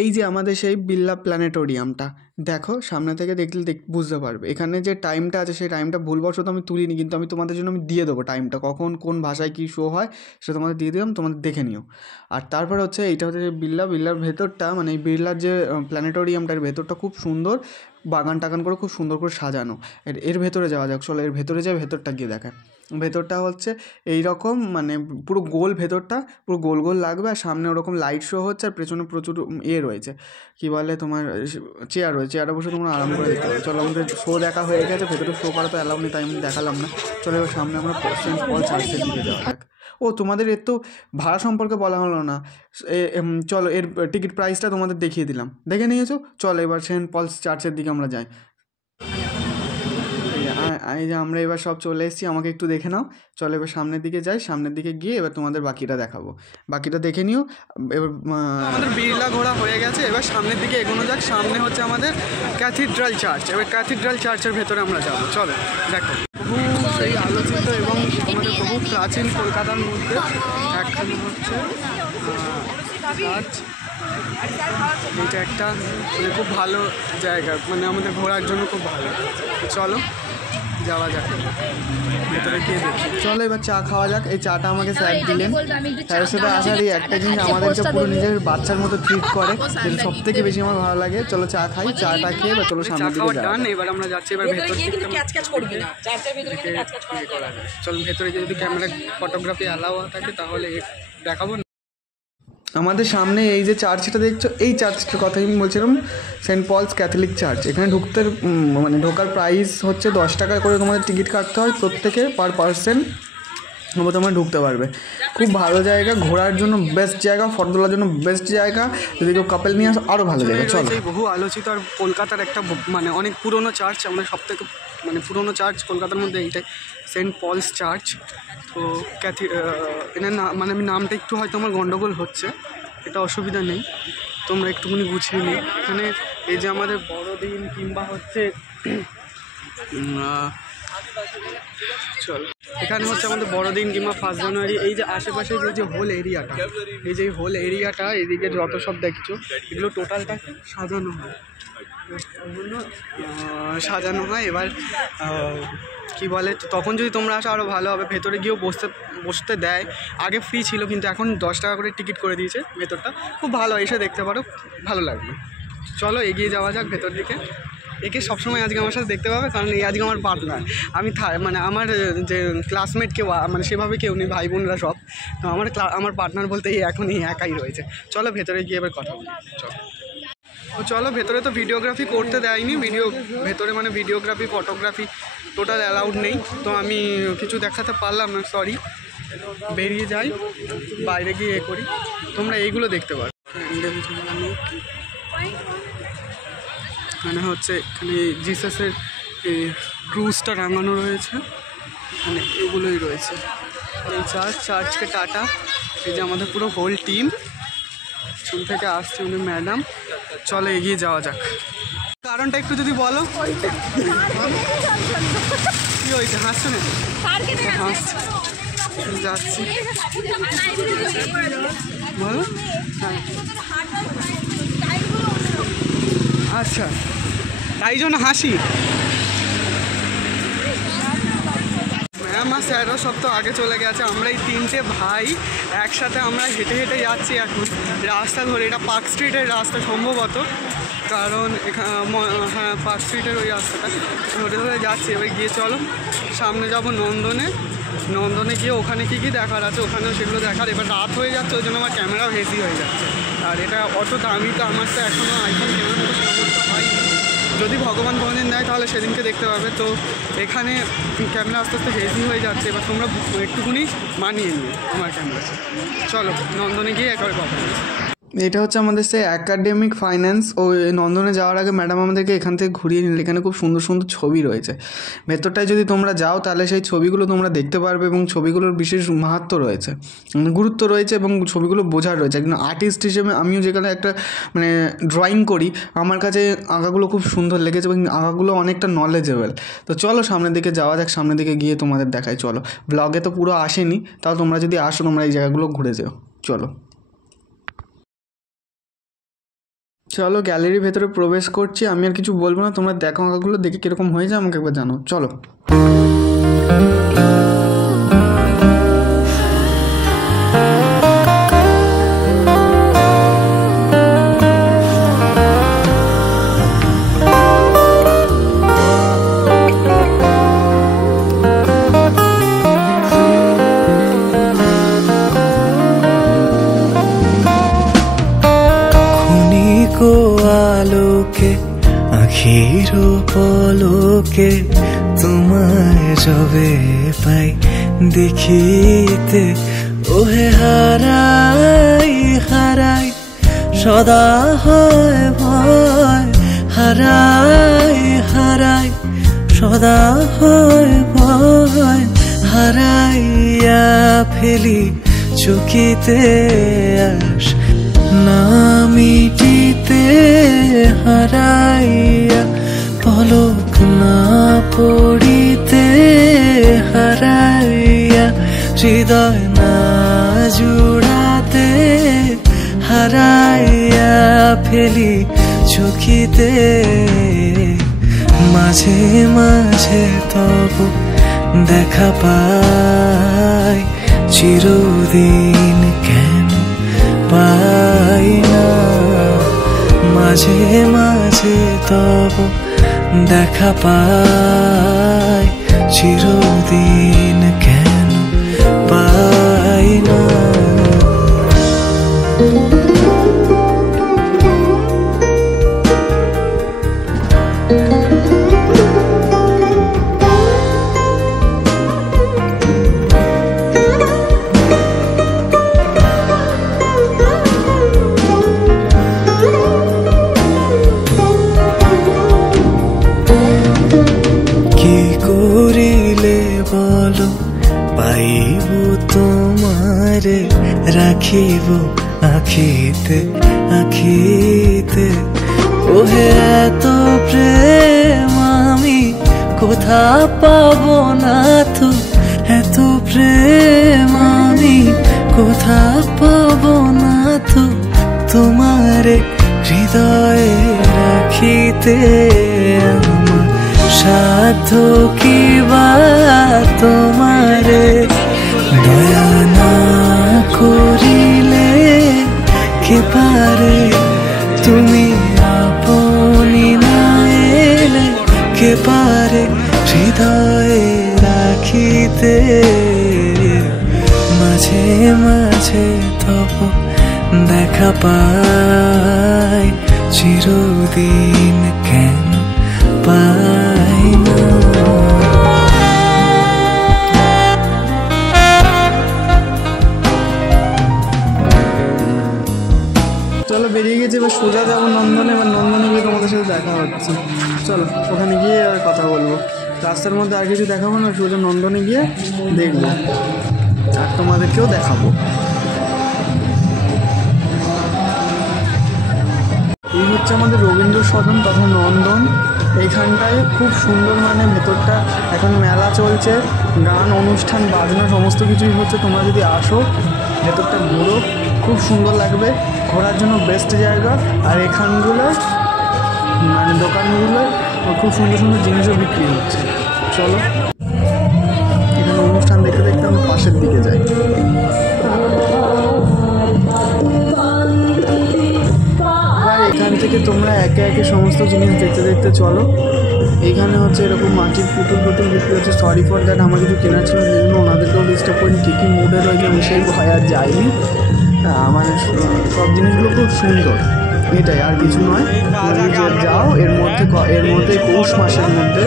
এই যে আমাদের সেই বিড়লা প্ল্যানেটোরিয়ামটা, দেখো সামনে থেকে দেখলে বুঝতে পারবে। এখানে যে টাইমটা আছে সেই টাইমটা ভুলবশত আমি তুলিনি, কিন্তু আমি তোমাদের জন্য আমি দিয়ে দেবো টাইমটা, কখন কোন ভাষায় কী শো হয় সেটা তোমাদের দিয়ে দিলাম, তোমাদের দেখে নিও। আর তারপর হচ্ছে এইটা হচ্ছে বিড়লার ভেতরটা, মানে এই বিড়লার যে প্ল্যানেটোরিয়ামটার ভেতরটা খুব সুন্দর, বাগান টাগান করে খুব সুন্দর করে সাজানো। এর ভেতরে যাওয়া যাক, চলো এর ভেতরে যাই, ভেতরটা গিয়ে দেখায়। ভেতরটা হচ্ছে এই রকম, মানে পুরো গোল, ভেতরটা পুরো গোল গোল লাগবে। আর সামনে ওরকম লাইট শো হচ্ছে, আর পেছনে প্রচুর রয়েছে, কী বলে তোমার চেয়ার রয়েছে, চেয়ারে বসে তোমরা আরাম করে দেখতে পারো। চলো আমাদের শো দেখা হয়ে গেছে, ভেতরে শো করা তো অ্যালাউ নেই, তাই আমি দেখালাম না। চলো এবার সামনে আমরা সেন্ট পল চার্চের দিকে যাওয়া যাক। ও তোমাদের এর তো ভাড়া সম্পর্কে বলা হলো না। চলো এর টিকিট প্রাইসটা তোমাদের দেখিয়ে দিলাম, দেখে নিয়েছো। চলো এবার সেন্ট পলস চার্চের দিকে আমরা যাই। এই যে আমরা এবার সব চলে এসেছি, আমাকে একটু দেখে নাও। চলো এবার সামনের দিকে যাই, সামনের দিকে গিয়ে এবার তোমাদের বাকিটা দেখাবো, বাকিটা দেখে নিও। এবার আমাদের বিড়লা ঘোরা হয়ে গেছে, এবার সামনের দিকে এগোনো যাক। সামনে হচ্ছে আমাদের ক্যাথিড্রাল চার্চ, এবার ক্যাথিড্রাল চার্চের ভেতরে আমরা যাবো। চলো দেখো, বহু সেই আলোচিত এবং আমাদের বহু প্রাচীন কলকাতার মধ্যে একখানে হচ্ছে চার্চ। এটা একটা মানে খুব ভালো জায়গা, মানে আমাদের ঘোরার জন্য খুব ভালো। চলো যাওয়া যাক, ভেতরে গিয়ে দেখি। চলো এবার চা খাওয়া যাক। এই চাটা আমাকে স্যার দিলেন, স্যারের সাথে আসার এই একটা জিনিস আমাদেরকে পুরো নিজের বাচ্চার মতো ট্রিট করে, যেটা সব থেকে বেশি আমার ভালো লাগে। চলো চা খাই, চাটা খেয়ে এবার চলো সামনের দিকে যাই। এবার আমরা যাচ্ছি এবার ভেতর দিকে। চলো ভেতরে গিয়ে যদি ক্যামেরা ফটোগ্রাফি অ্যালাউ থাকে তাহলে দেখাবো। আমাদের সামনে এই যে চার্চটা দেখছো, এই চার্চটার কথাই আমি বলছিলাম, সেন্ট পলস ক্যাথলিক চার্চ। এখানে ঢোকার প্রাইস হচ্ছে 10 টাকা করে তোমাদের টিকিট কাটতে হয় প্রত্যেকে, পার পার্সন। তবে তোমরা ঢুকতে পারবে। খুব ভালো জায়গা, ঘোরার জন্য বেস্ট জায়গা, ফটো তোলার জন্য বেস্ট জায়গা। যদি কেউ কাপল নিয়ে আসো আরও ভালো জায়গা। চলো, বহু আলোচিত আর কলকাতার একটা মানে অনেক পুরনো চার্চ, আমাদের সব থেকে মানে পুরনো চার্চ কলকাতার মধ্যে এইটাই, সেন্ট পলস চার্চ। তো এনার মানে আমি নামটা একটু হয়তো আমার গন্ডগোল হচ্ছে, এটা অসুবিধা নেই, তোমরা একটুখানি গুছিয়ে নিই। এখানে এই যে আমাদের বড়দিন কিংবা হচ্ছে চলো এখানে হচ্ছে আমাদের বড়দিন কিংবা 1 জানুয়ারি, এই যে আশেপাশে যে হোল এরিয়াটা, এই যে হোল এরিয়াটা এদিকে যত সব দেখছো এগুলো টোটালটা সাজানো হয়, সাজানো হয়। এবার কী বলে, তখন যদি তোমরা আসো আরও ভালো হবে। ভেতরে গিয়েও বসতে দেয়, আগে ফ্রি ছিল কিন্তু এখন 10 টাকা করে টিকিট করে দিয়েছে। ভেতরটা খুব ভালো, এসে দেখতে পারো, ভালো লাগবে। চলো এগিয়ে যাওয়া যাক ভেতর দিকে। একে সবসময় আজকে আমার সাথে দেখতে পাবে, কারণ এই আজকে আমার পার্টনার। আমি মানে আমার যে ক্লাসমেট কেউ মানে সেভাবে কেউ নেই, ভাই বোনরা সব। তো আমার পার্টনার বলতে এই এখন এই একাই রয়েছে। চলো ভেতরে গিয়ে এবার কথা বলি। চলো তো চলো, ভেতরে তো ভিডিওগ্রাফি করতে দেয়নি, ভেতরে মানে ভিডিওগ্রাফি ফটোগ্রাফি টোটাল অ্যালাউড নেই, তো আমি কিছু দেখাতে পারলাম না, সরি। বেরিয়ে যাই, বাইরে গিয়ে এ করি, তোমরা এইগুলো দেখতে পারো। মানে হচ্ছে এখানে জিসাসের ক্রুজটা রাঙানো রয়েছে, মানে এগুলোই রয়েছে। এই চার্চকে টাটা। এই যে আমাদের পুরো হোল টিম স্কুল থেকে আসছে, উনি ম্যাডাম। চলো এগিয়ে যাওয়া যাক। কারণটা একটু যদি বলো, কি হয়েছে? হাসছো না? হাসছি, যাচ্ছি, বলো। হ্যাঁ, আচ্ছা, তাই জন্য হাসি। ম্যাম আর স্যারও সব তো আগে চলে গেছে, আমরা এই 3টে ভাই একসাথে আমরা হেঁটে হেঁটে যাচ্ছি এখন রাস্তা ধরে। এটা পার্ক স্ট্রিটের রাস্তা সম্ভবত, কারণ হ্যাঁ পার্ক স্ট্রিটের ওই রাস্তাটা ধরে ধরে যাচ্ছি। এবার গিয়ে চলো সামনে যাব নন্দনে গিয়ে ওখানে কী কী দেখার আছে ওখানেও সেগুলো দেখার। এবার রাত হয়ে যাচ্ছে, ওই জন্য আমার ক্যামেরাও হেভি হয়ে যাচ্ছে। আর এটা অত দামি তো আমার তো এখনও আইফোন কেনার মতো সামর্থ্য হয়নি। যদি ভগবান কোনোদিন দেয় তাহলে সেদিনকে দেখতে পাবে। তো এখানে ক্যামেরা আস্তে আস্তে হেভি হয়ে যাচ্ছে, এবার তোমরা একটুখানি মানিয়ে নিও আমার ক্যামেরা। চলো নন্দনে গিয়ে একবার কথা বলি। এটা হচ্ছে আমাদের সেই অ্যাকাডেমিক ফাইন্যান্স। ও নন্দনে যাওয়ার আগে ম্যাডাম আমাদেরকে এখান থেকে ঘুরিয়ে নিল। এখানে খুব সুন্দর সুন্দর ছবি রয়েছে। ভেতরটায় যদি তোমরা যাও তাহলে সেই ছবিগুলো তোমরা দেখতে পারবে, এবং ছবিগুলোর বিশেষ মাহাত্ম্য রয়েছে, গুরুত্ব রয়েছে, এবং ছবিগুলো বোঝার রয়েছে। একজন আর্টিস্ট হিসেবে আমিও যেখানে একটা মানে ড্রয়িং করি, আমার কাছে আঁকাগুলো খুব সুন্দর লেগেছে, এবং আঁকাগুলো অনেকটা নলেজেবল। তো চলো সামনের দিকে যাওয়া যাক, সামনের দিকে গিয়ে তোমাদের দেখাই। চলো, ব্লগে তো পুরো আসেনি, তাও তোমরা যদি আসো তোমরা এই জায়গাগুলো ঘুরে যেও। চলো চলো গ্যালারির ভেতরে প্রবেশ করছি। আমি আর কিছু বলবো না, তোমরা দেখো আঁকাগুলো, দেখে কীরকম হয়েছে আমাকে একবার জানো। চলো। আলোকে আখির পলকে তোমায় যবে পাই দেখিতে, ওহে হারাই হারাই সদা হয় ভয়, হারাই হারাই সদা হয় ভয়, হারাইয়া ফেলি চকিতে আস না মিটিতে, হারাইয়া পলক না পড়িতে, হারাইয়া হৃদয় না জুড়াতে, হারাইয়া ফেলি চকিতে, মাঝে মাঝে তব দেখা পাই, চিরদিন কেন পাই না, মাঝে মাঝে তব দেখা পাই, চিরদিন কেন পাই না। পাইব তোমারে রাখিব আখিতে আখিতে, ওহে এত প্রেম আমি কোথা পাবো না তো, এত প্রেম আমি কোথা পাবো না তো, তোমারে হৃদয়ে রাখিতে আমার সাধ্য কি বা তোমারে দয়া না করিলে কে পারে, তুমি আপনি না এলে কে পারে হৃদয়ে রাখিতে, মাঝে মাঝে তব দেখা পাই, চিরদিন কেন পাই না। চলো বেরিয়ে গেছি, এবার সোজা যাবো নন্দনে। এবার নন্দনে গিয়ে তোমাদের সাথে দেখা হচ্ছে। চলো ওখানে গিয়ে আর কথা বলবো। রাস্তার মধ্যে আর কিছু দেখাবো না, সোজা নন্দনে গিয়ে দেখবো আর তোমাদেরকেও দেখাবো। এই হচ্ছে আমাদের রবীন্দ্র সদন তথা নন্দন। এইখানটায় খুব সুন্দর, মানে ভেতরটা এখন মেলা চলছে, গান অনুষ্ঠান বাজনা সমস্ত কিছুই হচ্ছে। তোমরা যদি আসো ভেতরটা ঘুরো, খুব সুন্দর লাগবে, ঘোরার জন্য বেস্ট জায়গা। আর এখানগুলো মানে দোকানগুলো খুব সুন্দর সুন্দর জিনিসও বিক্রি হচ্ছে। চলো এখানে অনুষ্ঠান দেখতে দেখতে আমি পাশের দিকে যাই। এখান থেকে তোমরা একে একে সমস্ত জিনিস দেখতে দেখতে চলো। এইখানে হচ্ছে এরকম মাটির পুতুল বিক্রি হচ্ছে। সরি ফর দ্যাট, আমার কিছু কেনা ছিল সেই জন্য ওনাদেরকেও ডিস্টার্ব করি। কী কী মুডে রয়েছে আমি সেই ভয় আর যাইনি। মানে সব জিনিসগুলো খুব সুন্দর, এটাই আর কিছু নয়। যাও এর মধ্যে পৌষ মাসের মধ্যে,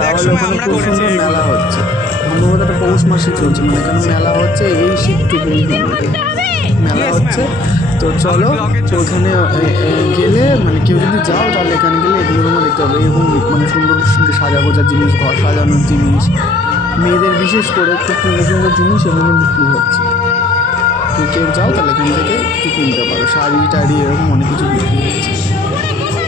তাহলে ওখানে খুব সুন্দর মেলা হচ্ছে। সম্ভবত একটা পৌষ মাসে চলছে, মানে এখানে মেলা হচ্ছে এই শীতটুকুই মেলা হচ্ছে। তো চলো ওখানে গেলে, মানে কেউ যদি যাও তাহলে এখানে গেলে এগুলো তোমার দেখতে হবে। এরকম মানে সুন্দর সাজা গোজার জিনিস, ঘর সাজানোর জিনিস, মেয়েদের বিশেষ করে খুব সুন্দর সুন্দর জিনিস এগুলো বিক্রি হচ্ছে। কেউ যাও তাহলে এখান থেকে একটু কিনতে পারো, শাড়ি টাড়ি এরকম অনেক কিছু বিক্রি হচ্ছে।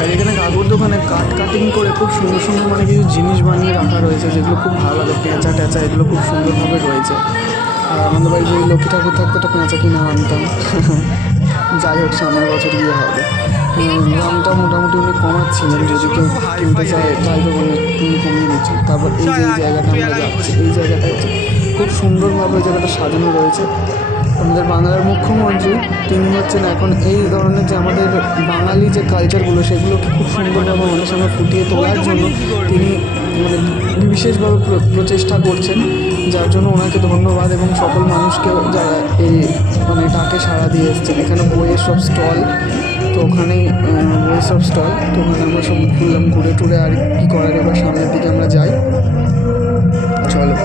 আর এখানে কাপড় দোকানে কাটিং করে খুব সুন্দর সুন্দর মানে কিছু জিনিস বানিয়ে রাখা রয়েছে, যেগুলো খুব ভালো লাগে। পেঁচা টেঁচা এগুলো খুব সুন্দরভাবে রয়েছে। আর আমাদের বাড়ি যদি লক্ষ্মী ঠাকুর থাকতো একটা পেঁচা কিনে আনতাম। যাই হোক সামনের বছর গিয়ে হবে। দামটা মোটামুটি উনি কমাচ্ছিলেন, যদি কেউ কিনতে চায় তাই তো উনি কমিয়ে দিচ্ছেন। তারপর এই যে জায়গাটা আমরা যাচ্ছি, এই জায়গাটা হচ্ছে খুব সুন্দরভাবে ওই জায়গাটা সাজানো রয়েছে। আমাদের বাংলার মুখ্যমন্ত্রী তিনি হচ্ছেন এখন এই ধরনের যে আমাদের বাঙালি যে কালচারগুলো সেগুলোকে খুব সুন্দরভাবে আমাদের সামনে ফুটিয়ে তোলার জন্য তিনি মানে বিশেষভাবে প্রচেষ্টা করছেন, যার জন্য ওনাকে ধন্যবাদ। এবং সকল মানুষকে যারা এই মানে ডাকে সাড়া দিয়ে এসছেন। এখানে বইয়ের সব স্টল, তো ওখানেই বইয়ের সব স্টল, তো ওখানে আমরা সব ঘুরলাম, ঘুরে টুরে আর কী করার এবার সামনের দিকে আমরা যাই। চলো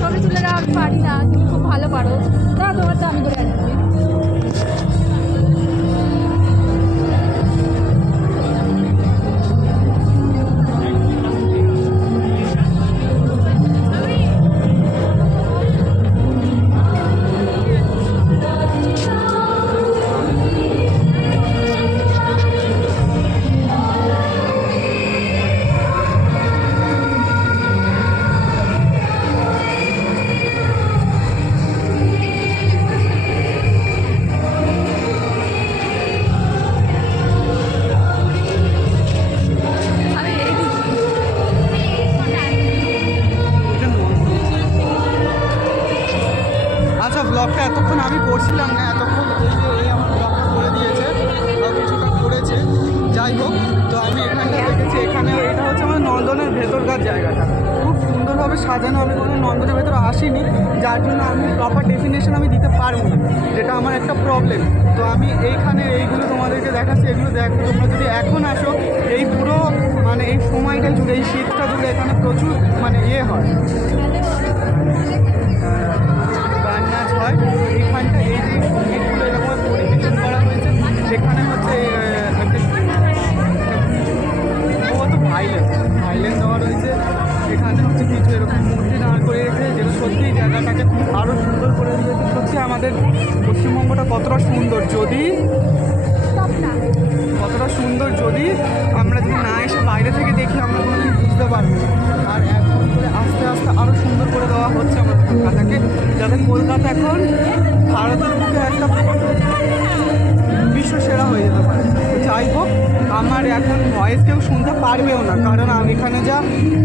ছবি তুলে দেওয়া আমি পারি না, তুমি খুব ভালো পারো। দাও তোমার তো আমি করে আসছি। ব্লগটা এতক্ষণ আমি করছিলাম না, এতক্ষণ এই আমার ব্লগটা করে দিয়েছে বা কিছুটা করেছে। যাই হোক, তো আমি এখানটা দেখেছি, এখানে এটা হচ্ছে আমার নন্দনের ভেতরকার জায়গাটা খুব সুন্দরভাবে সাজানো। আমি কোনো নন্দনের ভেতরে আসিনি, যার জন্য আমি প্রপার ডেফিনেশন আমি দিতে পারবো না, যেটা আমার একটা প্রবলেম। তো আমি এইখানে এইগুলো তোমাদেরকে দেখাচ্ছি, এগুলো দেখো। তোমরা যদি এখন আসো, এই পুরো মানে এই সময়টা জুড়ে, এই শীতটা জুড়ে এখানে প্রচুর মানে হয়, গান নাচ হয়। এইখানটা এই যে সঙ্গীতগুলো এরকম পরিবেশন করা হয়েছে, সেখানে হচ্ছে ভাইলেন দেওয়া রয়েছে। এখানে হচ্ছে কিছু এরকম মূর্তি দাঁড় করে রেখেছে, যেটা সত্যি জায়গাটাকে আরও সুন্দর করে দিয়েছে। সত্যি আমাদের পশ্চিমবঙ্গটা কতটা সুন্দর, যদি আমরা যদি না এসে বাইরে থেকে দেখি আমরা কোনোদিন বুঝতে পারবো। আর এখন করে আস্তে আস্তে আরও সুন্দর করে দেওয়া হচ্ছে আমাদের কলকাতাকে, যাতে কলকাতা এখন ভারতের বুকে একটা সেরা হয়ে যেতে পারে। যাই হোক, আমার এখন ভয়েস কেউ শুনতে পারবেও না, কারণ আমি এখানে যা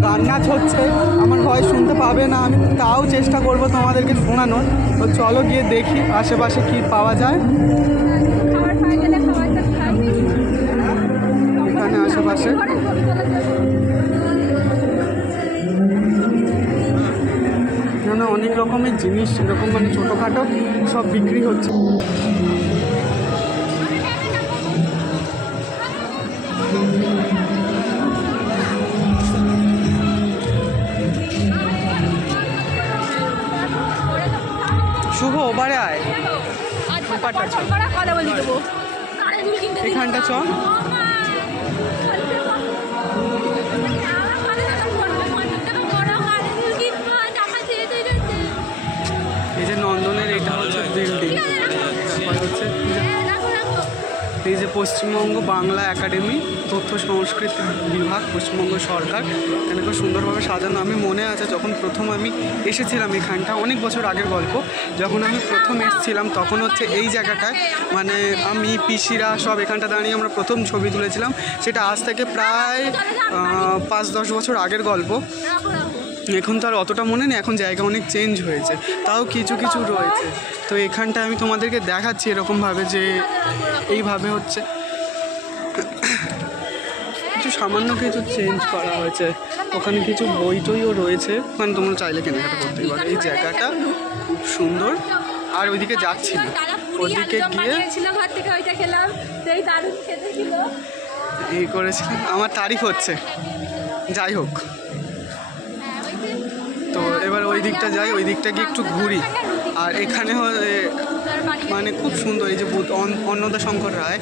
গান নাচ হচ্ছে আমার ভয়েস শুনতে পাবে না। আমি তাও চেষ্টা করব তোমাদেরকে শোনানোর। তো চলো গিয়ে দেখি আশেপাশে কি পাওয়া যায়। এখানে আশেপাশে এখানে অনেক রকমের জিনিস এরকম মানে ছোটোখাটো সব বিক্রি হচ্ছে। শুভ ওবারে আয়, এখানটা চ। এই যে নন্দনের এটা হচ্ছে বিল্ডিং, তারপরে হচ্ছে এই যে পশ্চিমবঙ্গ বাংলা একাডেমি তথ্য সংস্কৃতি বিভাগ পশ্চিমবঙ্গ সরকার, এখানে খুব সুন্দরভাবে সাজানো। আমি মনে আছে যখন প্রথম আমি এসেছিলাম এখানটা, অনেক বছর আগের গল্প, যখন আমি প্রথম এসেছিলাম তখন হচ্ছে এই জায়গাটায় মানে আমি পিসিরা সব এখানটা দাঁড়িয়ে আমরা প্রথম ছবি তুলেছিলাম। সেটা আজ থেকে প্রায় 5-10 বছর আগের গল্প। এখন তো আর অতটা মনে নেই, এখন জায়গা অনেক চেঞ্জ হয়েছে, তাও কিছু কিছু রয়েছে। তো এখানটা আমি তোমাদেরকে দেখাচ্ছি এরকমভাবে যে এইভাবে হচ্ছে কিছু সামান্য কিছু চেঞ্জ করা হয়েছে। ওখানে কিছু বই টইও রয়েছে, ওখানে তোমরা চাইলে কেনাকাটা করতেই পারো। এই জায়গাটা খুব সুন্দর। আর ওইদিকে যাচ্ছি না, ওইদিকে গিয়ে এই করেছিলাম। আমার তারিখ হচ্ছে, যাই হোক। তো এবার ওই দিকটা যাই, ওই দিকটা গিয়ে একটু ঘুরি। আর এখানে মানে খুব সুন্দর এই যে অন্নদা শঙ্কর রায়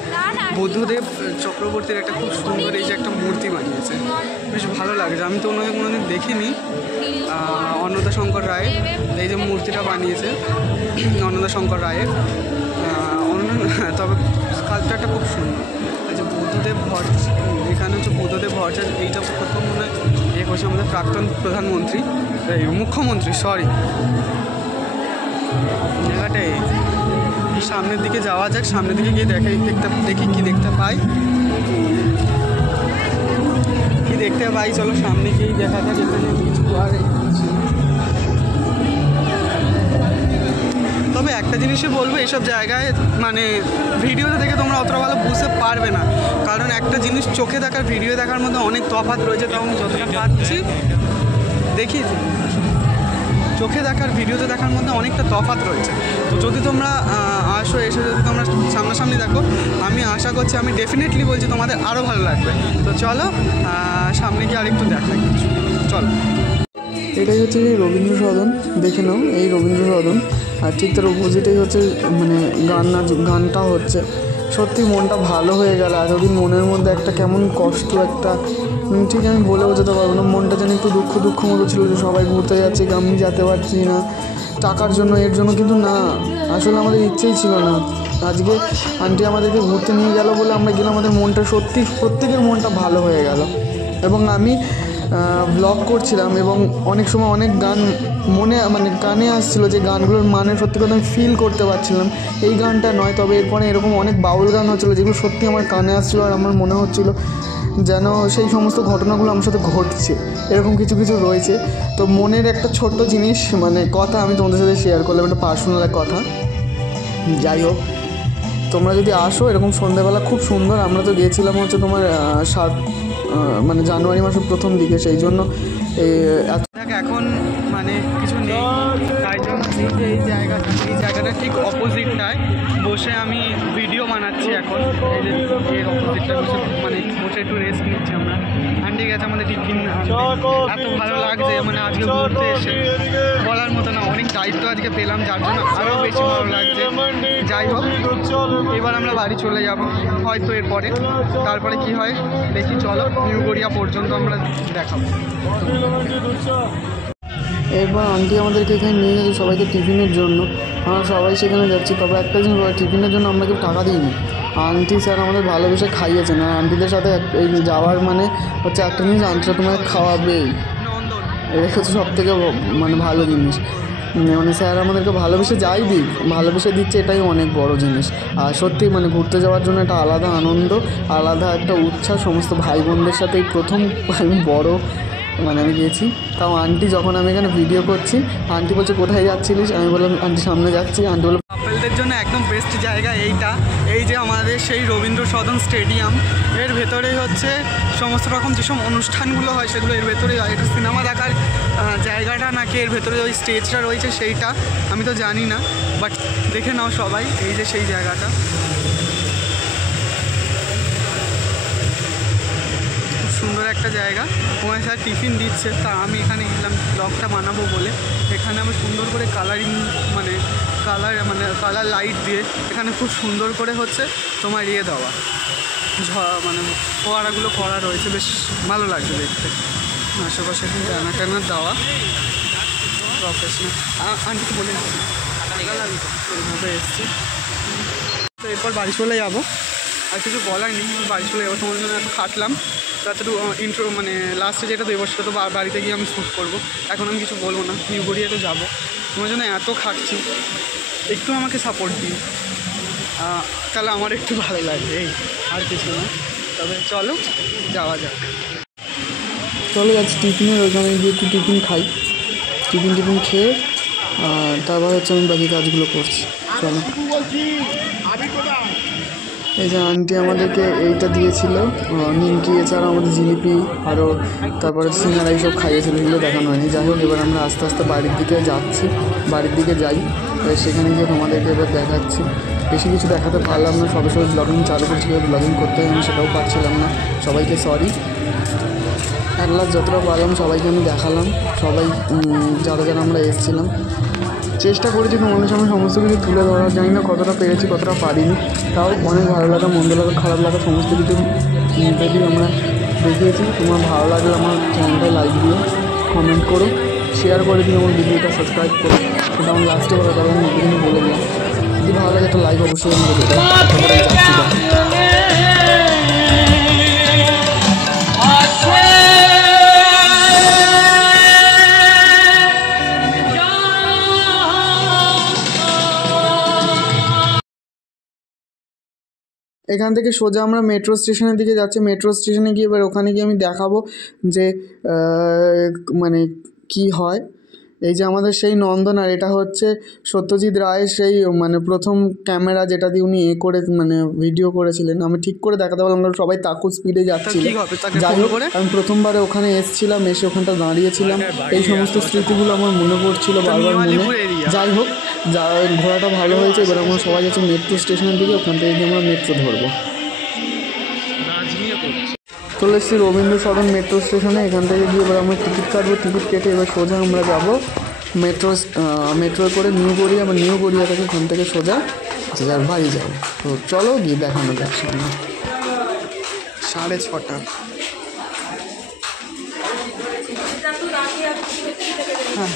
বুদ্ধদেব চক্রবর্তীর একটা খুব সুন্দর এই যে একটা মূর্তি বানিয়েছে, বেশ ভালো লাগছে। আমি তো ওনাকে কোনোদিন দেখিনি। অন্নদা শঙ্কর রায় এই যে মূর্তিটা বানিয়েছে অন্নদা শঙ্কর রায়ের, তবে স্কাল্পচারটা খুব সুন্দর। এই যে বুদ্ধদেব ভট্টাচার্য, এখানে হচ্ছে বুদ্ধদেব ভট্টাচার্য, এইটা প্রথম মনে হয় এ করছে আমাদের প্রাক্তন প্রধানমন্ত্রী, মুখ্যমন্ত্রী, সরি। জায়গাটাই সামনের দিকে যাওয়া যাক, সামনের দিকে গিয়ে দেখি কি দেখতে পাই, চলো সামনে গিয়েই দেখা যাক। এখানে কিছু আর তবে একটা জিনিসই বলবো, এইসব জায়গায় মানে ভিডিওতে দেখে তোমরা অতটা ভালো বুঝতে পারবে না, কারণ একটা জিনিস চোখে দেখার ভিডিও দেখার মধ্যে অনেক তফাৎ রয়েছে। তাও আমি যতটা পাচ্ছি দেখি, চোখে দেখার ভিডিওতে দেখার মধ্যে অনেকটা তফাৎ রয়েছে। তো যদি তোমরা আসো, এসে যদি তোমরা সামনাসামনি দেখো, আমি আশা করছি, আমি ডেফিনেটলি বলছি তোমাদের আরও ভালো লাগবে। তো চলো সামনে গিয়ে আরেকটু দেখাই, চলো। এটাই হচ্ছে যে রবীন্দ্র সদন, দেখে নাও এই রবীন্দ্র সদন। আর ঠিক তার অপোজিটেই হচ্ছে মানে গানটা হচ্ছে। সত্যি মনটা ভালো হয়ে গেল। এতদিন মনের মধ্যে একটা কেমন কষ্ট, একটা ঠিক আমি বলে বোঝাতে পারবো না, মনটা যেন একটু দুঃখ মতো ছিল যে সবাই ঘুরতে যাচ্ছে, আমি যেতে পারছি না টাকার জন্য, এর জন্য। কিন্তু না, আসলে আমাদের ইচ্ছেই ছিল না। আজকে আন্টি আমাদেরকে ঘুরতে নিয়ে গেল বলে আমরা গেলাম, আমাদের মনটা সত্যি প্রত্যেকের মনটা ভালো হয়ে গেল। এবং আমি ব্লগ করছিলাম এবং অনেক সময় অনেক গান মানে কানে আসছিলো, যে গানগুলোর মানে সত্যি কথা আমি ফিল করতে পারছিলাম। এই গানটা নয়, তবে এরপরে এরকম অনেক বাউল গান হচ্ছিলো যেগুলো সত্যি আমার কানে আসছিলো, আর আমার মনে হচ্ছিলো যেন সেই সমস্ত ঘটনাগুলো আমার সাথে ঘটছে, এরকম কিছু কিছু রয়েছে। তো মনের একটা ছোট্ট জিনিস মানে কথা আমি তোমাদের সাথে শেয়ার করলাম, একটা পার্সোনাল কথা। যাই হোক, তোমরা যদি আসো এরকম সন্ধ্যাবেলা, খুব সুন্দর। আমরা তো গিয়েছিলাম হচ্ছে তোমার মানে জানুয়ারি মাসের প্রথম দিকে, সেই জন্য এখন মানে কিছু নেই, তাই জন্য এই জায়গাটা ঠিক অপোজিটটায় বসে আমি ভিডিও বানাচ্ছি এখন। এই যে এর অপোজিটটা বসে মানে বসে একটু রেস্ট নিচ্ছি আমরা। আন্টি গেছে আমাদের টিফিন, এত ভালো লাগছে মানে আজকে ঘুরতে এসে বলার মতো না। অনেক দায়িত্ব আজকে পেলাম, যার জন্য আরও বেশি ভালো লাগছে। যাই হোক, এবার আমরা বাড়ি চলে যাব হয়তো এরপরে, তারপরে কি হয় দেখি। চলো নিউ গড়িয়া পর্যন্ত আমরা দেখাবো। এরপর আন্টি আমাদেরকে এখানে নিয়ে গেছে সবাইকে টিফিনের জন্য। আমরা সবাই সেখানে যাচ্ছি। তবে একটা জিনিস, টিফিনের জন্য আমরা কেউ টাকা দিইনি, আন্টি স্যার আমাদের ভালোবেসে খাইয়েছেন। আর আন্টিদের সাথে এই যাওয়ার মানে হচ্ছে একটা জিনিস, আন্টিরা তোমাকে খাওয়াবেই, এটা হচ্ছে সব থেকে মানে ভালো জিনিস। মানে স্যার আমাদেরকে ভালোবেসে যাই দিক, ভালোবেসে দিচ্ছে, এটাই অনেক বড় জিনিস। আর সত্যি মানে ঘুরতে যাওয়ার জন্য একটা আলাদা আনন্দ, আলাদা একটা উচ্ছ্বাস। সমস্ত ভাই বোনদের সাথে এই প্রথম আমি বড় মানে আমি গিয়েছি। তাও আন্টি যখন আমি এখানে ভিডিও করছি, আন্টি বলছে কোথায় যাচ্ছিলিস, আমি বললাম আন্টি সামনে যাচ্ছি। আন্টি বললো কাপলদের জন্য একদম বেস্ট জায়গা এইটা। এই যে আমাদের সেই রবীন্দ্র সদন স্টেডিয়াম, এর ভেতরেই হচ্ছে সমস্ত রকম যেসব অনুষ্ঠানগুলো হয় সেগুলো এর ভেতরেই হয়। এটা সিনেমা দেখার জায়গাটা নাকি এর ভেতরে ওই স্টেজটা রয়েছে সেইটা আমি তো জানি না, বাট দেখে নাও সবাই। এই যে সেই জায়গাটা খুব সুন্দর একটা জায়গা। ওখানে স্যার টিফিন দিচ্ছে, তা আমি এখানে এলাম ব্লগটা বানাবো বলে। এখানে আমি সুন্দর করে কালারিং কালার লাইট দিয়ে এখানে খুব সুন্দর করে হচ্ছে তোমার দেওয়া মানে ফোয়ারাগুলো করা রয়েছে, বেশ ভালো লাগছে দেখতে। আশেপাশে জানা টানা দেওয়া প্রফেশনাল। আন্টিকে বলে এইভাবে এসছি। তো এরপর বাড়ি চলে যাবো, আর কিছু বলার নেই, বাড়ি চলে যাবো। তোমার জন্য এত খাটলাম, তাড়াতাড়ি ইন্ট্রো মানে লাস্টে যেটা দেবো সেটা তো বাড়িতে গিয়ে আমি শ্যুট করবো। এখন আমি কিছু বলবো না, নিউ গড়িয়াতে যাবো। তোমার জন্য এত খাটছি, একটু আমাকে সাপোর্ট দিন, তাহলে আমার একটু ভালো লাগবে। এই আর কিছু না, তবে চলো যাওয়া যাক। চলে যাচ্ছি টিফিনের ওখানে গিয়ে একটু টিফিন খাই। টিফিন খেয়ে তারপর হচ্ছে আমি বাকি কাজগুলো করছি। চলো। এই যে আন্টি আমাদেরকে এইটা দিয়েছিল, নিমকি, এছাড়া আমাদের জিলিপি, আরও তারপরে সিঙ্গারা এইসব খাইয়েছিল, এগুলো দেখানো হয়নি। যাই হোক, এবার আমরা আস্তে আস্তে বাড়ির দিকে যাচ্ছি, বাড়ির দিকে যাই। সেখানে গিয়ে তোমাদেরকে এবার দেখাচ্ছি। বেশি কিছু দেখাতে পারলাম না, সবে সবে ব্লগিং চালু করছি, ব্লগিং করতে আমি সেটাও পারছিলাম না, সবাইকে সরি। এক লাস্ট যতটা পারলাম সবাইকে আমি দেখালাম, সবাই যারা যারা আমরা এসেছিলাম। চেষ্টা করেছি তোমাদের সামনে সমস্ত কিছু তুলে ধরার, জানি না কতটা পেরেছি কতটা পারিনি, তাও অনেক ভালো লাগা, মন্দ লাগা, খারাপ লাগা সমস্ত কিছু যদি আমরা দেখিয়েছি। তোমার ভালো লাগলে আমার চ্যানেলটা লাইক দিও, কমেন্ট করো, শেয়ার করে দিও, আমার ভিডিওটা সাবস্ক্রাইব করো। সেটা আমার লাস্টে বলে কারণ কিন্তু বলে দিলাম। যদি ভালো লাগে একটা লাইক অবশ্যই আমাকে দেবে। এখান থেকে সোজা আমরা মেট্রো স্টেশনের দিকে যাচ্ছি। মেট্রো স্টেশনে গিয়ে এবার ওখানে গিয়ে আমি দেখাবো যে মানে কি হয়। এই যে আমাদের সেই নন্দন, আর এটা হচ্ছে সত্যজিৎ রায়ের সেই মানে প্রথম ক্যামেরা, যেটা দিয়ে উনি করে মানে ভিডিও করেছিলেন। আমি ঠিক করে দেখাতে পারলাম না, সবাই তাকুর স্পিডে যাচ্ছিল। যাই হোক, আমি প্রথমবারে ওখানে এসেছিলাম, এসে ওখানটা দাঁড়িয়েছিলাম, এই সমস্ত স্মৃতিগুলো আমার মনে পড়ছিল বারবার মনে। যাই হোক, ঘোরাটা ভালো হয়েছে। এবার আমরা সবাই যাচ্ছি মেট্রো স্টেশনের দিকে, ওখান থেকে গিয়ে আমরা মেট্রো ধরবো। চলে এসেছি রবীন্দ্র সদন মেট্রো স্টেশনে। এখান থেকে গিয়ে এবার আমরা টিকিট কাটবো, টিকিট কেটে এবার সোজা আমরা যাবো মেট্রো করে নিউ গড়িয়া, বা নিউ গড়িয়া থেকে ওখান থেকে সোজা যার বাড়ি যাবো। তো চলো গিয়ে দেখানো যাক সামনে। 6:30। হ্যাঁ,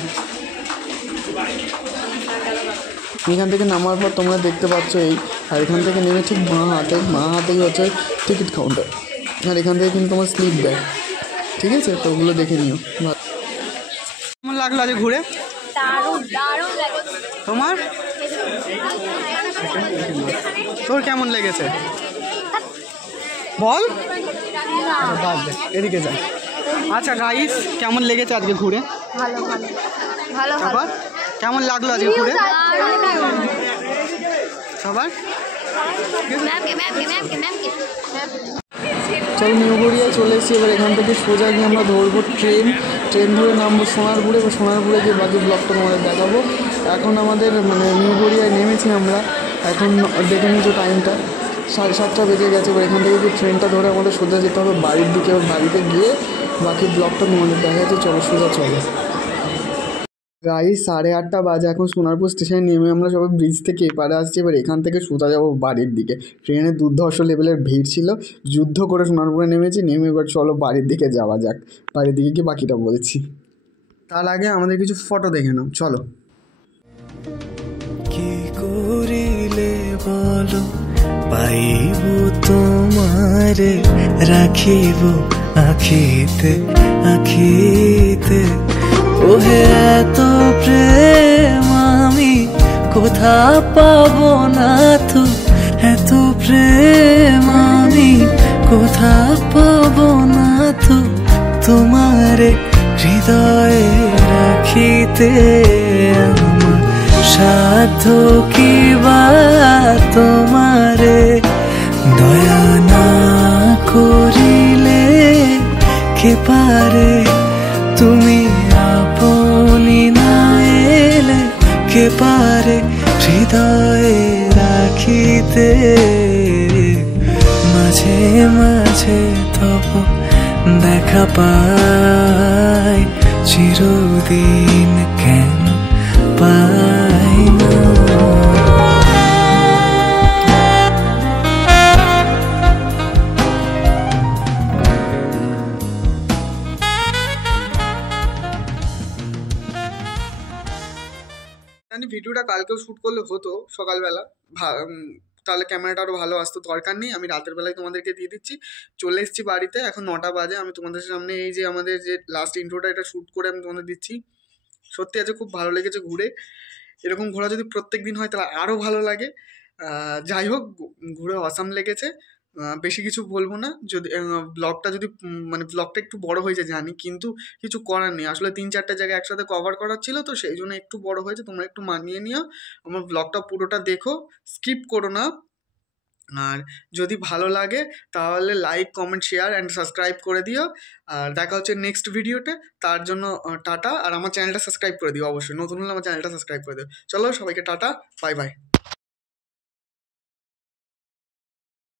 এখান থেকে নামার পর তোমরা দেখতে পাচ্ছ এই, আর এখান থেকে নেমে ঠিক বাঁ হাতেই হচ্ছে টিকিট কাউন্টার, আর এখান থেকে কিন্তু তোমার স্লিপ দেয়। ঠিক আছে, তো ওগুলো দেখে নিও। কেমন লাগলো আজ ঘুরে? তোমার তোর কেমন লেগেছে বল? এদিকে যাই। আচ্ছা গাইস, কেমন লেগেছে আজকে ঘুরে? সবার কেমন লাগলো আজকে ঘুরে? সবার চলো নিউ গড়িয়ায় চলে এসেছি। এবার এখান থেকে সোজা গিয়ে আমরা ধরবো ট্রেন ধরে নামবো সোনারপুরে, বা সোনারপুরে গিয়ে বাকি ব্লগটা তোমাদের দেখাবো। এখন আমাদের মানে নিউ গড়িয়ায় নেমেছি আমরা, এখন দেখে নিচ্ছি টাইমটা 7:30 বেজে গেছে। এবার এখান থেকে ট্রেনটা ধরে আমাদের সোজা যেতে হবে বাড়ির দিকে, এবার বাড়িতে গিয়ে বাকি ব্লগটা তোমাদের দেখাচ্ছে। চলো সোজা চলো। গাড়ি 8:30 বাজে, এখন সোনারপুর স্টেশনে নেমে আমরা সবাই ব্রিজ থেকে এপারে আসছি। এবার এখান থেকে সোজা যাবো বাড়ির দিকে। ট্রেনে দুর্ধর্ষ লেভেলের ভিড় ছিল, যুদ্ধ করে সোনারপুরে নেমেছি। নেমে এবার চলো বাড়ির দিকে যাওয়া যাক, বাড়ির দিকে গিয়ে বাকিটা বলছি। তার আগে আমাদের কিছু ফটো দেখে নাও, চলো। কি করিলে বলো পাইব তোমারে, রাখিব আখিতে ওহে এত প্রেম আমি কোথা পাবো না তো, এত প্রেম আমি কোথা পাবো না তো, তোমারে হৃদয়ে রাখিতে আমার সাধ্য কি বা তোমারে দয়া না করিলে কে পারে, তুমি আপনি না এলে কে পারে হৃদয়ে রাখিতে। মাঝে মাঝে তব দেখা পাই, চিরদিন কেন পাই না। জানি ভিডিওটা কালকেও শ্যুট করলে হতো সকালবেলা, তাহলে ক্যামেরাটা আরও ভালো আসতো। দরকার নেই, আমি রাতের বেলায় তোমাদেরকে দিয়ে দিচ্ছি। চলে এসেছি বাড়িতে, এখন 9টা বাজে। আমি তোমাদের সামনে এই যে আমাদের যে লাস্ট ইন্ট্রোটা, এটা শ্যুট করে আমি তোমাদের দিচ্ছি। সত্যি আজকে খুব ভালো লেগেছে ঘুরে। এরকম ঘোরা যদি প্রত্যেক দিন হয় তাহলে আরও ভালো লাগে। যাই হোক, ঘুরে অসাম লেগেছে। বেশি কিছু বলবো না। যদি ব্লগটা মানে ব্লগটা একটু বড় হয়েছে জানি, কিন্তু কিছু করার নেই। আসলে 3-4টে জায়গায় একসাথে কভার করার ছিল, তো সেই জন্য একটু বড় হয়েছে। তোমরা একটু মানিয়ে নিও। আমার ব্লগটা পুরোটা দেখো, স্কিপ করো না। আর যদি ভালো লাগে তাহলে like, comment, share and subscribe করে দিও। আর দেখা হচ্ছে নেক্সট ভিডিওতে। তার জন্য টাটা। আর আমার চ্যানেলটা সাবস্ক্রাইব করে দিও অবশ্যই। নতুন হলে আমার চ্যানেলটা সাবস্ক্রাইব করে দিও। চলো সবাইকে টাটা, বাই বাই।